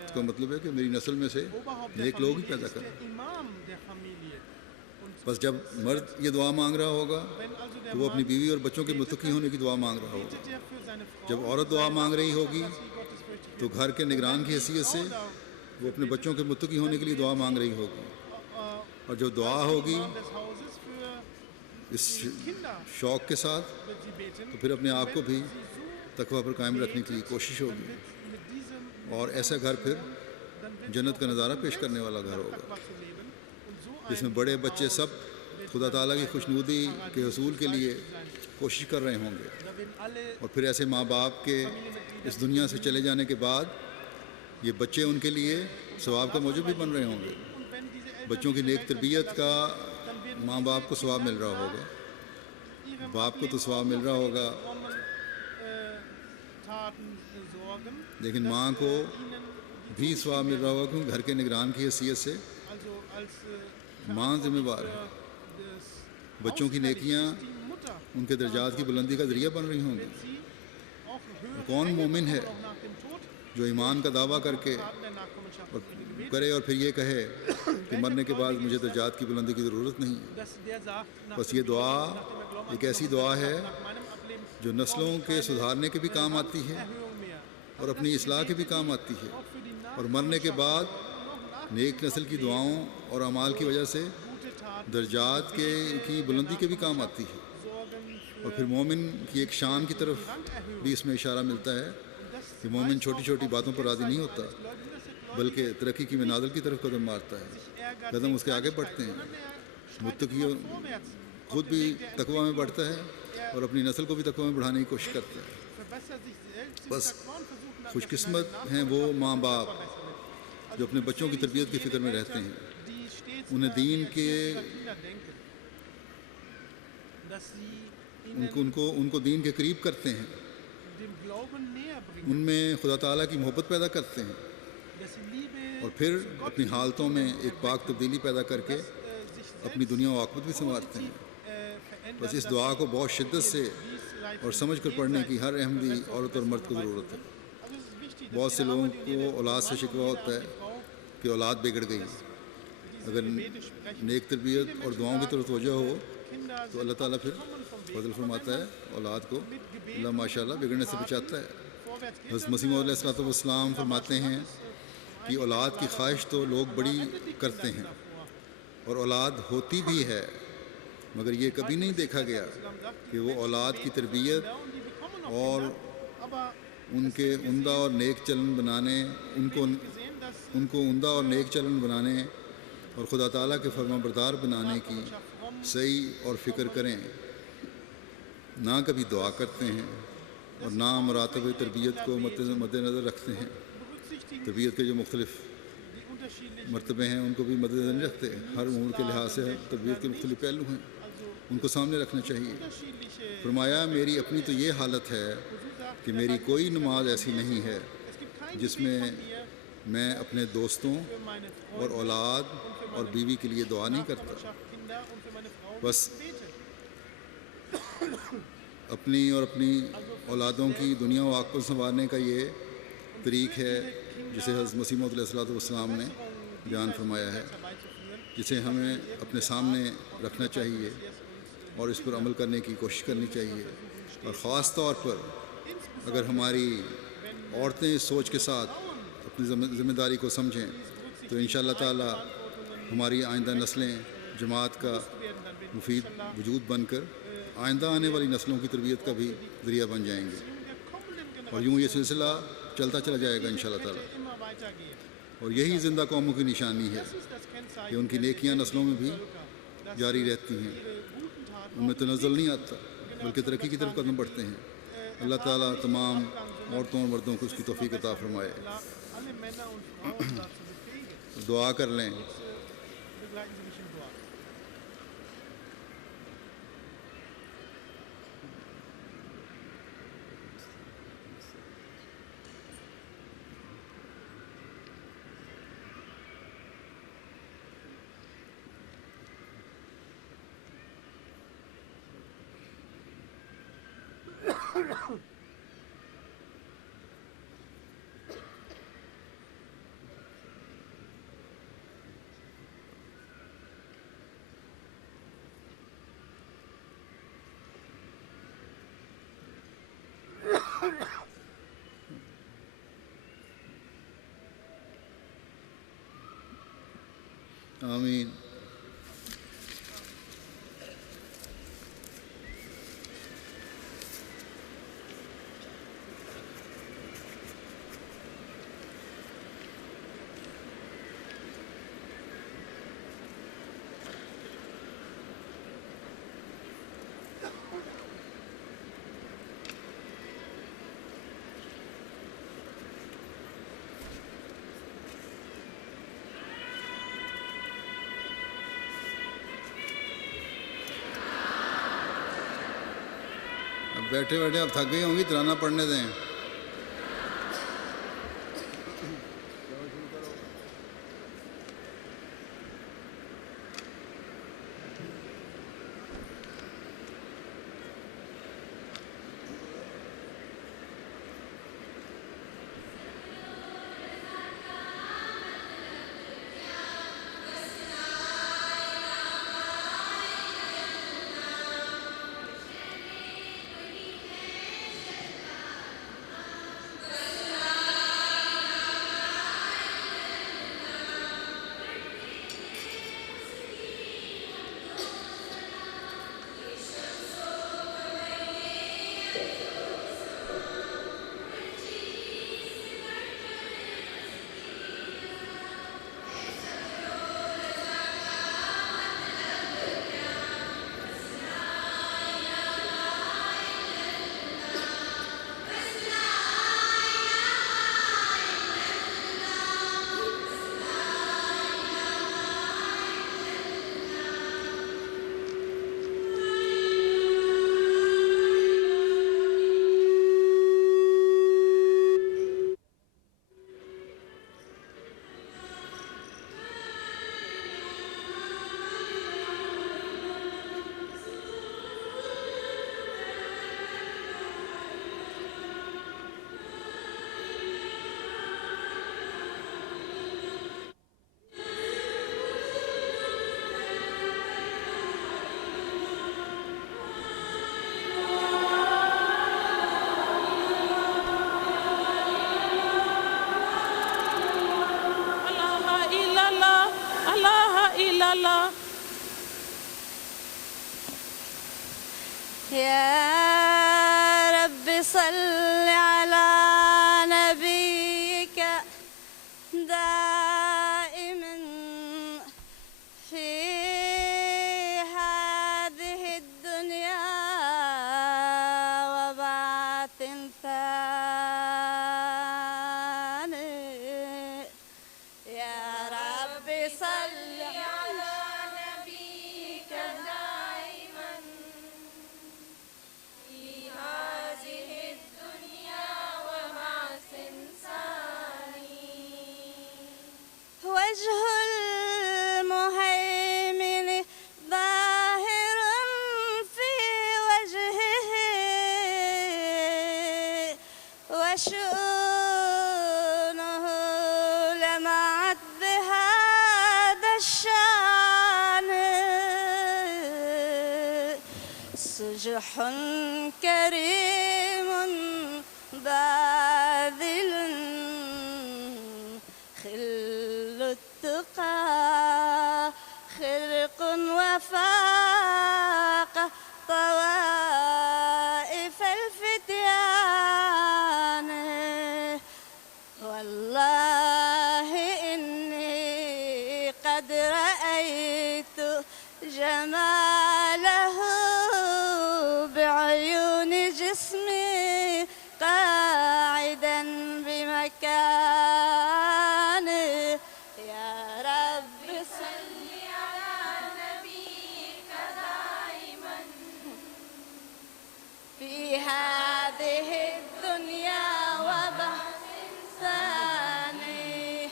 اس کا مطلب ہے کہ میری نسل میں سے نیک لوگ ہی پیدا کریں۔ بس جب مرد یہ دعا مانگ رہا ہوگا تو وہ اپنی بیوی اور بچوں کے متقی ہونے کی دعا مانگ رہا ہوگا، جب عورت دعا مانگ رہی ہوگی تو گھر کے نگران کی حیثیت سے وہ اپنے بچوں کے متقی ہونے کے لیے دعا مانگ رہی ہوگی، اور جو دعا ہوگی اس شوق کے ساتھ تو پھر اپنے آپ کو بھی تقویٰ پر قائم رکھنے کی کوشش ہوگی، اور ایسا گھر پھر جنت کا نظارہ پیش کرنے والا گھر ہوگا، جس میں بڑے بچے سب خدا تعالیٰ کی خوشنودی کے حصول کے لیے کوشش کر رہے ہوں گے، اور پھر ایسے ماں باپ کے اس دنیا سے چلے جانے کے بعد یہ بچے ان کے لیے ثواب کا موجب بھی بن رہے ہوں گے۔ بچوں کی نیک تربیت کا ماں باپ کو ثواب مل رہا ہوگا، باپ کو تو ثواب مل رہا ہوگا، لیکن ماں کو بھی ثواب مل رہا ہوگا، کیونکہ گھر کے نگران کی حیثیت سے ماں ذمہ دار ہے۔ بچوں کی نیکیاں ان کے درجات کی بلندی کا ذریعہ بن رہی ہوں گی۔ کون مومن ہے جو ایمان کا دعویٰ کر کے اور کرے اور پھر یہ کہے کہ مرنے کے بعد مجھے درجات کی بلندی کی ضرورت نہیں. dass der sagt, بس یہ دعا ایک ایسی دعا ہے جو نسلوں کے سدھارنے کے بھی کام آتی ہے اور اپنی اصلاح کے بھی کام آتی ہے، اور مرنے کے بعد نیک نسل کی دعاؤں اور اعمال کی وجہ سے درجات کی بلندی کے بھی کام آتی ہے. اور پھر مومن کی ایک شان کی طرف بھی اس میں اشارہ ملتا ہے کہ مومن چھوٹی چھوٹی باتوں پر راضی نہیں ہوتا بلکہ ترقی کی منازل کی طرف قدم مارتا ہے، قدم اس کے آگے بڑھتے ہیں. متقی خود بھی تقویٰ میں بڑھتا ہے اور اپنی نسل کو بھی تقویٰ میں بڑھانے کی کوشش کرتا ہے. بس خوش قسمت ہیں وہ ماں باپ جو اپنے بچوں کی تربیت کی فکر میں رہتے ہیں، انہیں دین کے ان کو دین کے قریب کرتے ہیں، ان میں خدا تعالیٰ کی محبت پیدا کرتے ہیں، اور پھر اپنی حالتوں میں ایک پاک تبدیلی پیدا کر کے اپنی دنیا و عاقبت بھی سنوارتے ہیں. بس اس دعا کو بہت شدت سے اور سمجھ کر پڑھنے کی ہر احمدی عورت اور مرد کو ضرورت ہے. بہت سے لوگوں کو اولاد سے شکوہ ہوتا ہے کہ اولاد بگڑ گئی. اگر نیک تربیت اور دعاؤں کی طرف توجہ ہو تو اللہ تعالیٰ پھر فضل فرماتا ہے اولاد کو، اللہ ماشاء اللہ بگڑنے سے بچاتا ہے. حضرت مسیح موعود علیہ الصلوۃ والسلام فرماتے ہیں کہ اولاد کی خواہش تو لوگ بڑی کرتے ہیں اور اولاد ہوتی بھی ہے، مگر یہ کبھی نہیں دیکھا گیا کہ وہ اولاد کی تربیت اور ان کے عمدہ اور نیک چلن بنانے ان کو عمدہ اور نیک چلن بنانے اور خدا تعالیٰ کے فرما بردار بنانے کی صحیح اور فکر کریں. نہ کبھی دعا کرتے ہیں اور نہ مراتب تربیت کو مد نظر رکھتے ہیں. تربیت کے جو مختلف مرتبے ہیں ان کو بھی مد نظر نہیں رکھتے. ہر عمر کے لحاظ سے تربیت کے مختلف پہلو ہیں، ان کو سامنے رکھنا چاہیے. فرمایا میری اپنی تو یہ حالت ہے کہ میری کوئی نماز ایسی نہیں ہے جس میں میں اپنے دوستوں اور اولاد اور بیوی کے لیے دعا نہیں کرتا. بس اپنی اور اپنی اولادوں کی دنیا و عاقبت سنوارنے کا یہ طریق ہے جسے حضرت مسیح موعود علیہ الصلوۃ والسلام نے بیان فرمایا ہے، جسے ہمیں اپنے سامنے رکھنا چاہیے اور اس پر عمل کرنے کی کوشش کرنی چاہیے. اور خاص طور پر اگر ہماری عورتیں اس سوچ کے ساتھ اپنی ذمہ داری کو سمجھیں تو انشاءاللہ تعالی ہماری آئندہ نسلیں جماعت کا مفید وجود بن کر آئندہ آنے والی نسلوں کی تربیت کا بھی ذریعہ بن جائیں گے. اور یوں یہ سلسلہ چلتا چلا جائے گا انشاءاللہ تعالی. اور یہی زندہ قوموں کی نشانی ہے کہ ان کی نیکیاں نسلوں میں بھی جاری رہتی ہیں، ان میں تنزل نہیں آتا بلکہ ترقی کی طرف قدم بڑھتے ہیں. اللہ تعالیٰ تمام عورتوں اور مردوں کو اس کی توفیق عطا فرمائے. دعا کر لیں. آمین. بیٹھے بیٹھے آپ تھک گئی ہوں گی، ترانہ پڑھنے دیں. يا رب صل على نبيك دائما في هذه الدنيا وبعث ثاني. يا رب صل على نبيك دائما في هذه الدنيا وبعث ثاني. وجه المهيمن ظاهر في وجهه وشؤونه لمعت بهذا الشان. سجح كريم باذل خل التقى خرق وفاق طوائف الفتيان. والله إني قد رأيت جماله بعيون جسمي قاعدا بمكانه. يا رب صل على نبيك دائما في هذه الدنيا وبعث ثاني.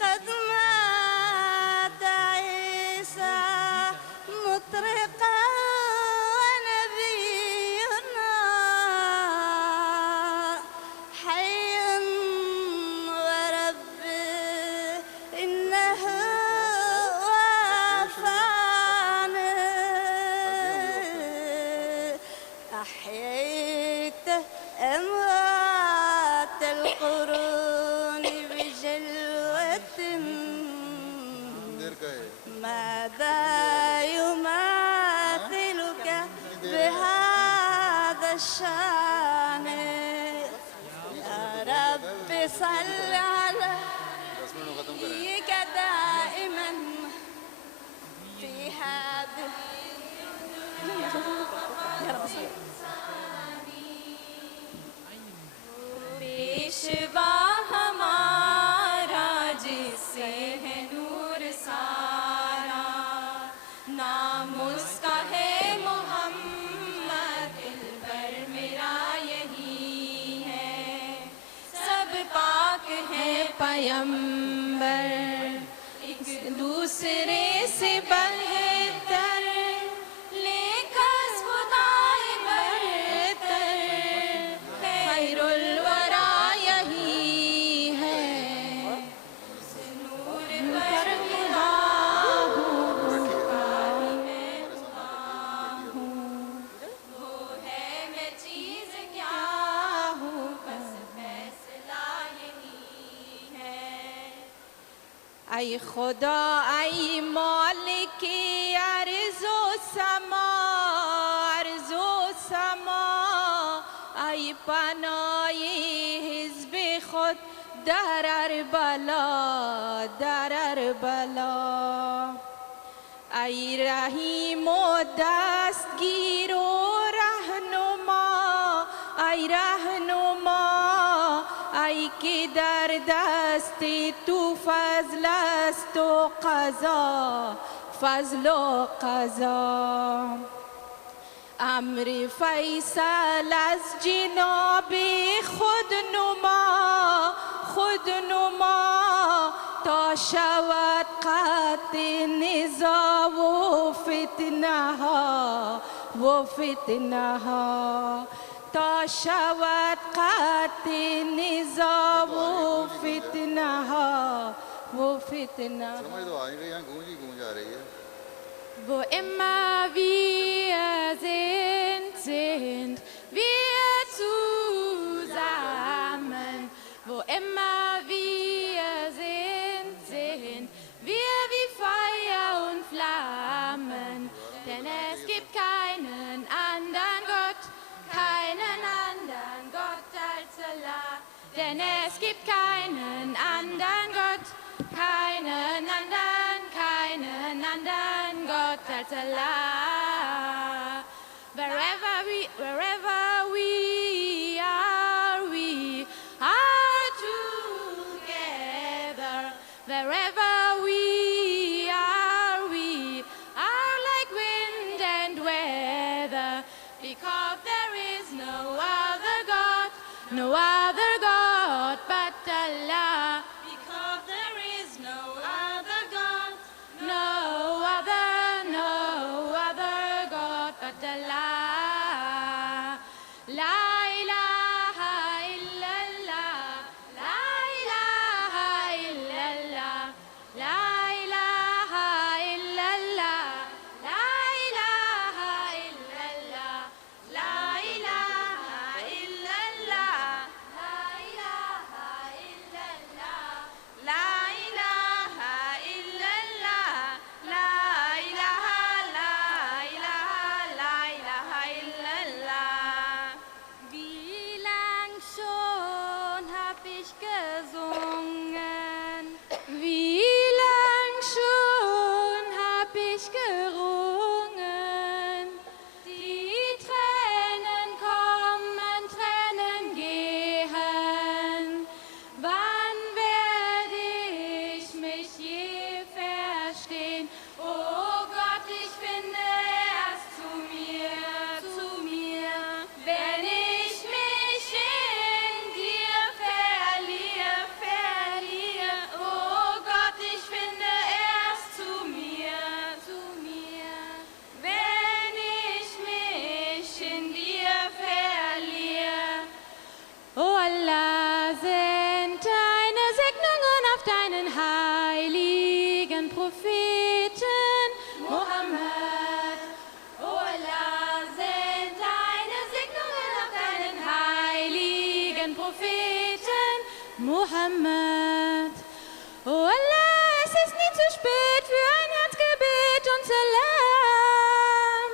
قد مات عيسى مطرقا ونبينا حي وربي إنه وافانا. أحييت أموات القرون بجلوة ماذا يماثلك بهذا الشان. يا رب صل على نبيك دائما في هذه پیشوا ہمارا جس سے ہے نور سارا نام اس کا ہے محمد دلبر میرا یہی ہے. سب پاک ہے پیمبر ایک دوسرے سے بہتر لیکن خدائے برتر خیر الورا یہی ہے. نور پر خدا ہوں وہ ہے میں چیز کیا ہوں بس فیصلہ یہی ہے. ای خدا ای مالکی ارض و سما ای پناهی حزب خود در اربلا ای رحیم و دستگیر و رهنما ای که در دست تو فضل است و قضا امر فیصل از جناب خود نما تا شود قطع نزاع و فتنه ها تا شود قطع نزاع و فتنه ها سمجھ تو آئیں گے یہاں گونج آ رہی ہے. Wo immer wir sind wir zusammen. Wo immer wir sind wir wie Feuer und Flammen. Denn es gibt keinen anderen denn es gibt keinen anderen Gott, keinen anderen Gott als Allah. Wherever we are together. Wherever we are like wind and weather. Because there is no other God but Allah. Because there is no other God, no other God but Allah. La ilaha illallah, la ilaha illallah, la ilaha illallah, la ilaha illallah, la ilaha illallah, la ilaha illallah, la ilaha illallah, la ilaha, la ilaha illallah. Wie lang schon hab ich gesungen? Wie lang schon hab ich gerungen? Die Tränen kommen, Tränen gehen. Wann werde ich mich je verstehen? Oh Gott, ich finde erst zu mir. Wenn ich mich in dir verliere. Oh Gott, ich finde erst zu mir. Wenn ich mich in dir verliere. Oh Allah, send deine Segnungen auf deinen heiligen Propheten Mohammed. Oh Allah, send deine Segnungen auf deinen heiligen Propheten Mohammed. Oh Allah, es ist nie zu spät für ein Herzgebet und Salam.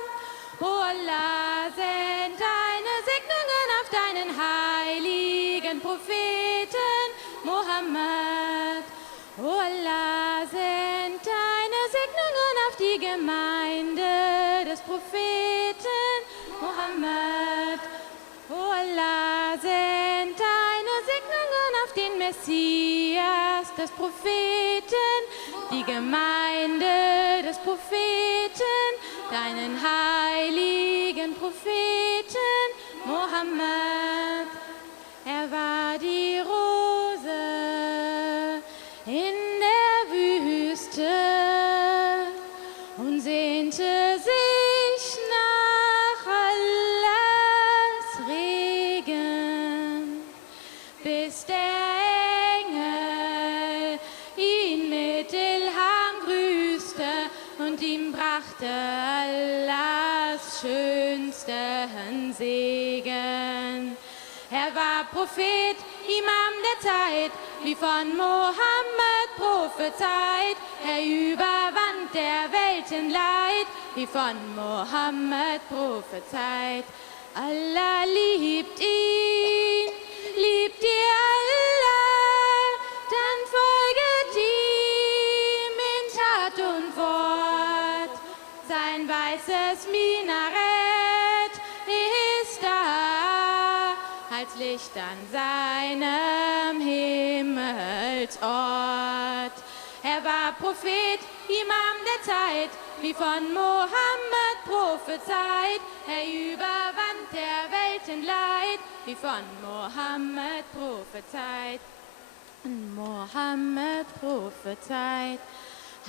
Oh Allah, send deine Segnungen auf deinen heiligen Propheten Mohammed. Oh Allah, send deine Segnungen auf die Gemeinde des Propheten Mohammed. Oh Allah, send deine Segnungen auf den Messias des Propheten, die Gemeinde des Propheten, deinen heiligen Propheten Mohammed. Er war die Rose in der Wüste und sehnte sich nach Allahs Regen, bis der Engel ihn mit Ilham grüßte und ihm brachte Allahs schönsten Segen. Er war Prophet, Imam der Zeit, wie von Mohammed prophezeit. Er überwand der Welten Leid, wie von Mohammed prophezeit. Allah liebt ihn, liebt dir Allah, dann folget ihm in Tat und Wort. Sein weißes Minarett ist da, als Licht an seinem Himmelsort. Er war Prophet, Imam der Zeit, wie von Mohammed prophezeit. Er überwand der Welten Leid, wie von Mohammed prophezeit. Mohammed prophezeit.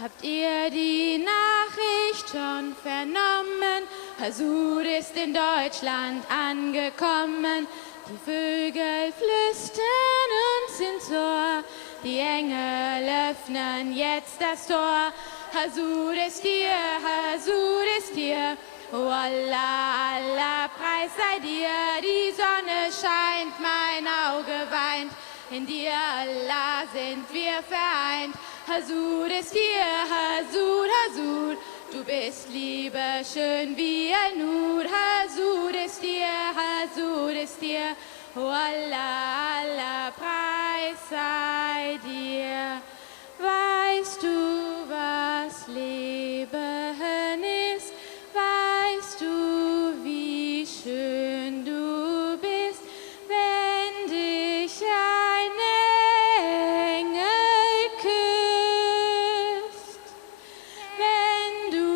Habt ihr die Nachricht schon vernommen? Hasud ist in Deutschland angekommen. Die Vögel flüstern uns ins Ohr. Die Engel öffnen jetzt das Tor. Hasud ist hier, Hasud ist hier. Oh Allah, Allah, Preis sei dir. Die Sonne scheint, mein Auge weint. In dir, Allah, sind wir vereint. Hasud ist hier, Hasud, Hasud. Du bist Liebe, schön wie Al-Nur. Hasud ist hier, Hasud ist hier. Oh Allah, Allah, Preis sei dir. Weißt du, was Leben ist? Weißt du, wie schön du bist, wenn dich ein Engel küsst, wenn du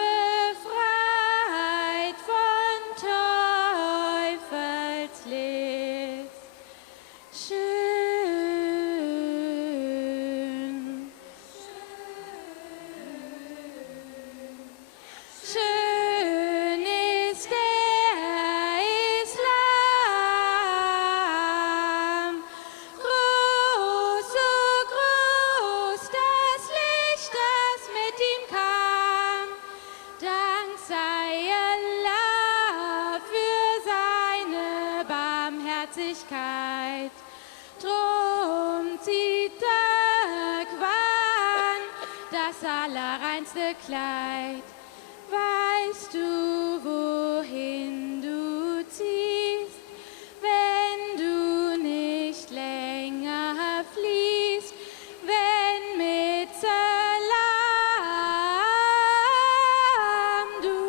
befreit von Teufelslist. Schön, schön ist der Islam. Groß, so groß das Licht, das mit ihm kam. Dank sei Allah für seine Barmherzigkeit. Drum zieht Taqwan das allerreinste Kleid. Weißt du, wohin du ziehst, wenn du nicht länger fliehst, wenn mit Salam du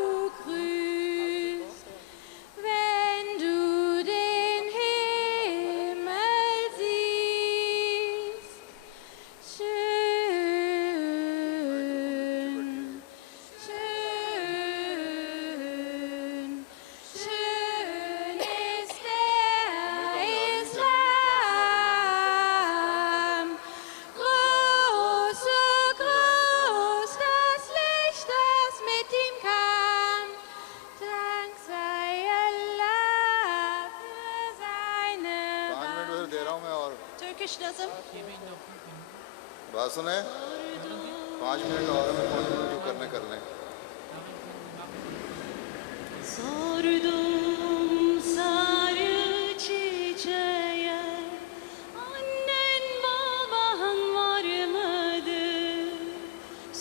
grüßt, wenn du den Himmel siehst. Schön, schön, schön ist der Islam. Groß, so groß das Licht, das mit ihm kam. Dank sei Allah für seine 5 minute میں دے رہا ہوں میں اور Turkish Nazm. بات سنیں 5 minute اور میں 5 minute جو کرنے کر لیں Sordum sarı çiçeğe, annen baban var mıdır?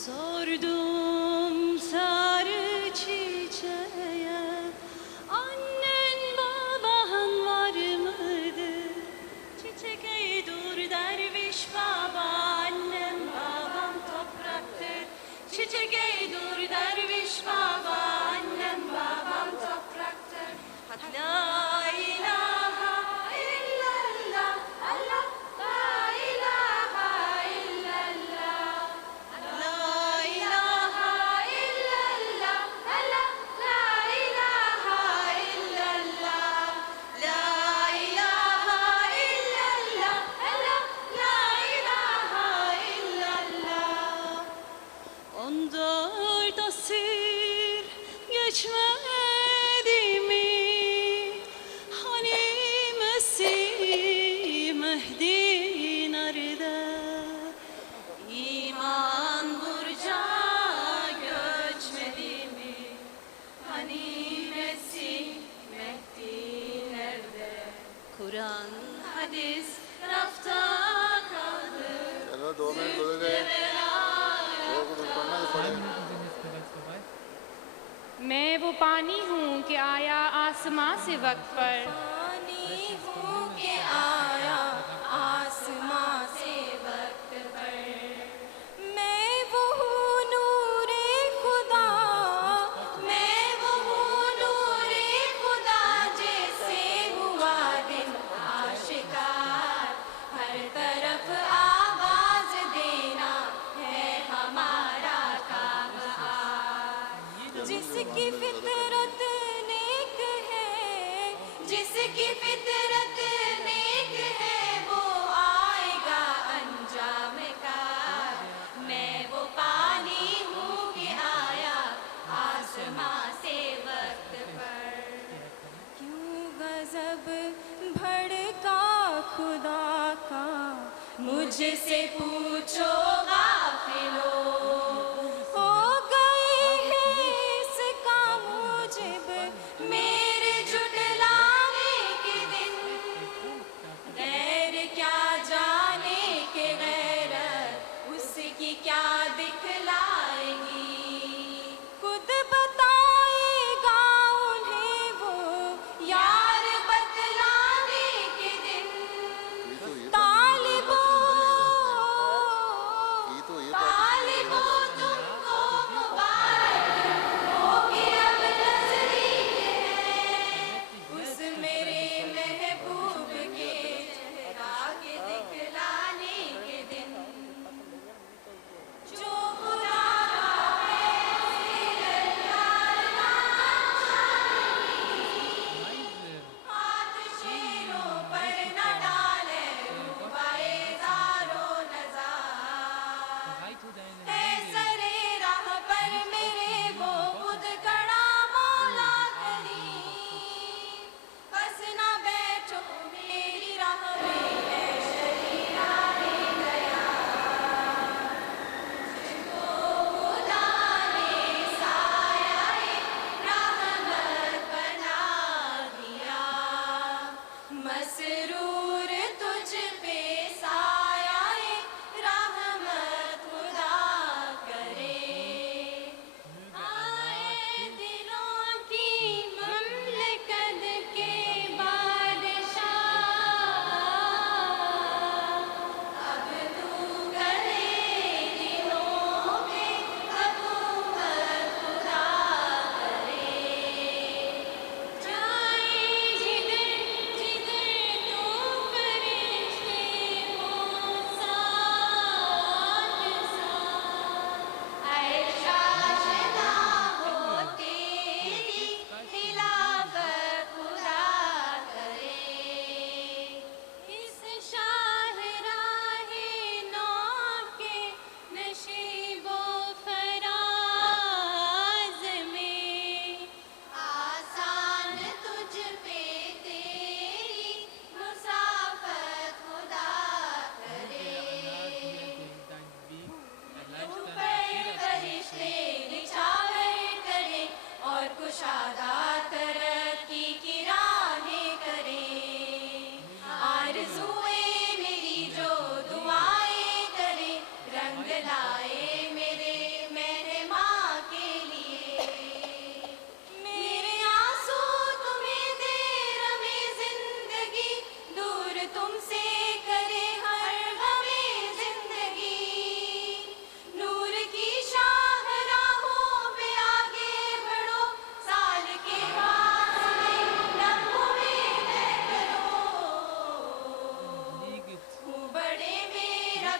Sordum sarı çiçeğe, annen baban var mıdır? Çiçek ey dur derviş baba, annem babam topraktır. Çiçek ey dur derviş baba, annem babam topraktır. La ilahe illallah, Allah, la ilahe illallah. La ilahe illallah, Allah, la ilahe illallah. La ilahe illallah, Allah, la ilahe illallah. 14 asır geçmedi mi? Hani Mesih Mehdi nerede? İman burca göçmedi mi? Hani Mesih Mehdi nerede? Kur'an, hadis rafta kaldı. چلو 2 minute گزر گئے اور کچھ پڑھنا تو پڑھیں میں وہ پانی ہوں کہ آیا آسماں سے وقت پر. پانی ہوں کہ آیا آسماں سے وقت پر. میں وہ ہوں نور خدا، میں وہ ہوں نور خدا، جیسے ہوا دن آشکار. ہر طرف آواز دینا ہے ہمارا کام. جس کی فطرت نیک ہے، جس کی فطرت نیک ہے، وہ آئے گا انجام کار. میں وہ پانی ہوں کہ آیا آسماں سے وقت پر. کیوں غضب بھڑکا خدا کا، مجھ سے پوچھو غافلو. ہو گئی ہے اس کا موجب میرے جھٹلانے کے دن. غیر کیا جانے کہ غیرت اس کی کیا دکھلائے گی. خود بتائے گا انہیں وہ یار بتلانے کے دن. طالب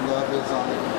اللہ حافظ السلام علیکم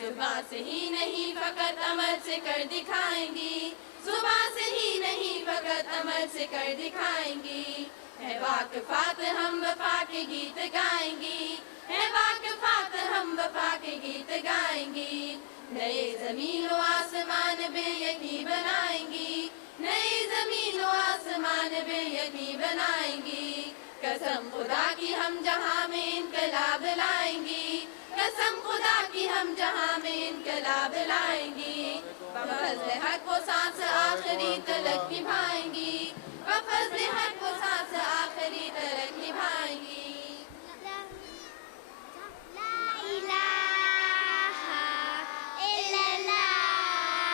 زبان سے ہی نہیں فقط عمل سے کر دکھائیں گی، زبان سے ہی نہیں فقط عمل سے کر دکھائیں گی، ہے واقفات ہم وفا کے گیت گائیں گی، ہے واقفات ہم وفا کے گیت گائیں گی، نئے زمین و آسمان بے یقین بنائیں گی، نئے زمین و آسمان بے یقین بنائیں گی، قسم خدا کی ہم جہاں میں انقلاب لائیں گی، قسم خدا کی ہم جہاں میں انقلاب لائیں گی، بفضل حق وہ سانس آخری تلک نبھائیں گی، بفضل حق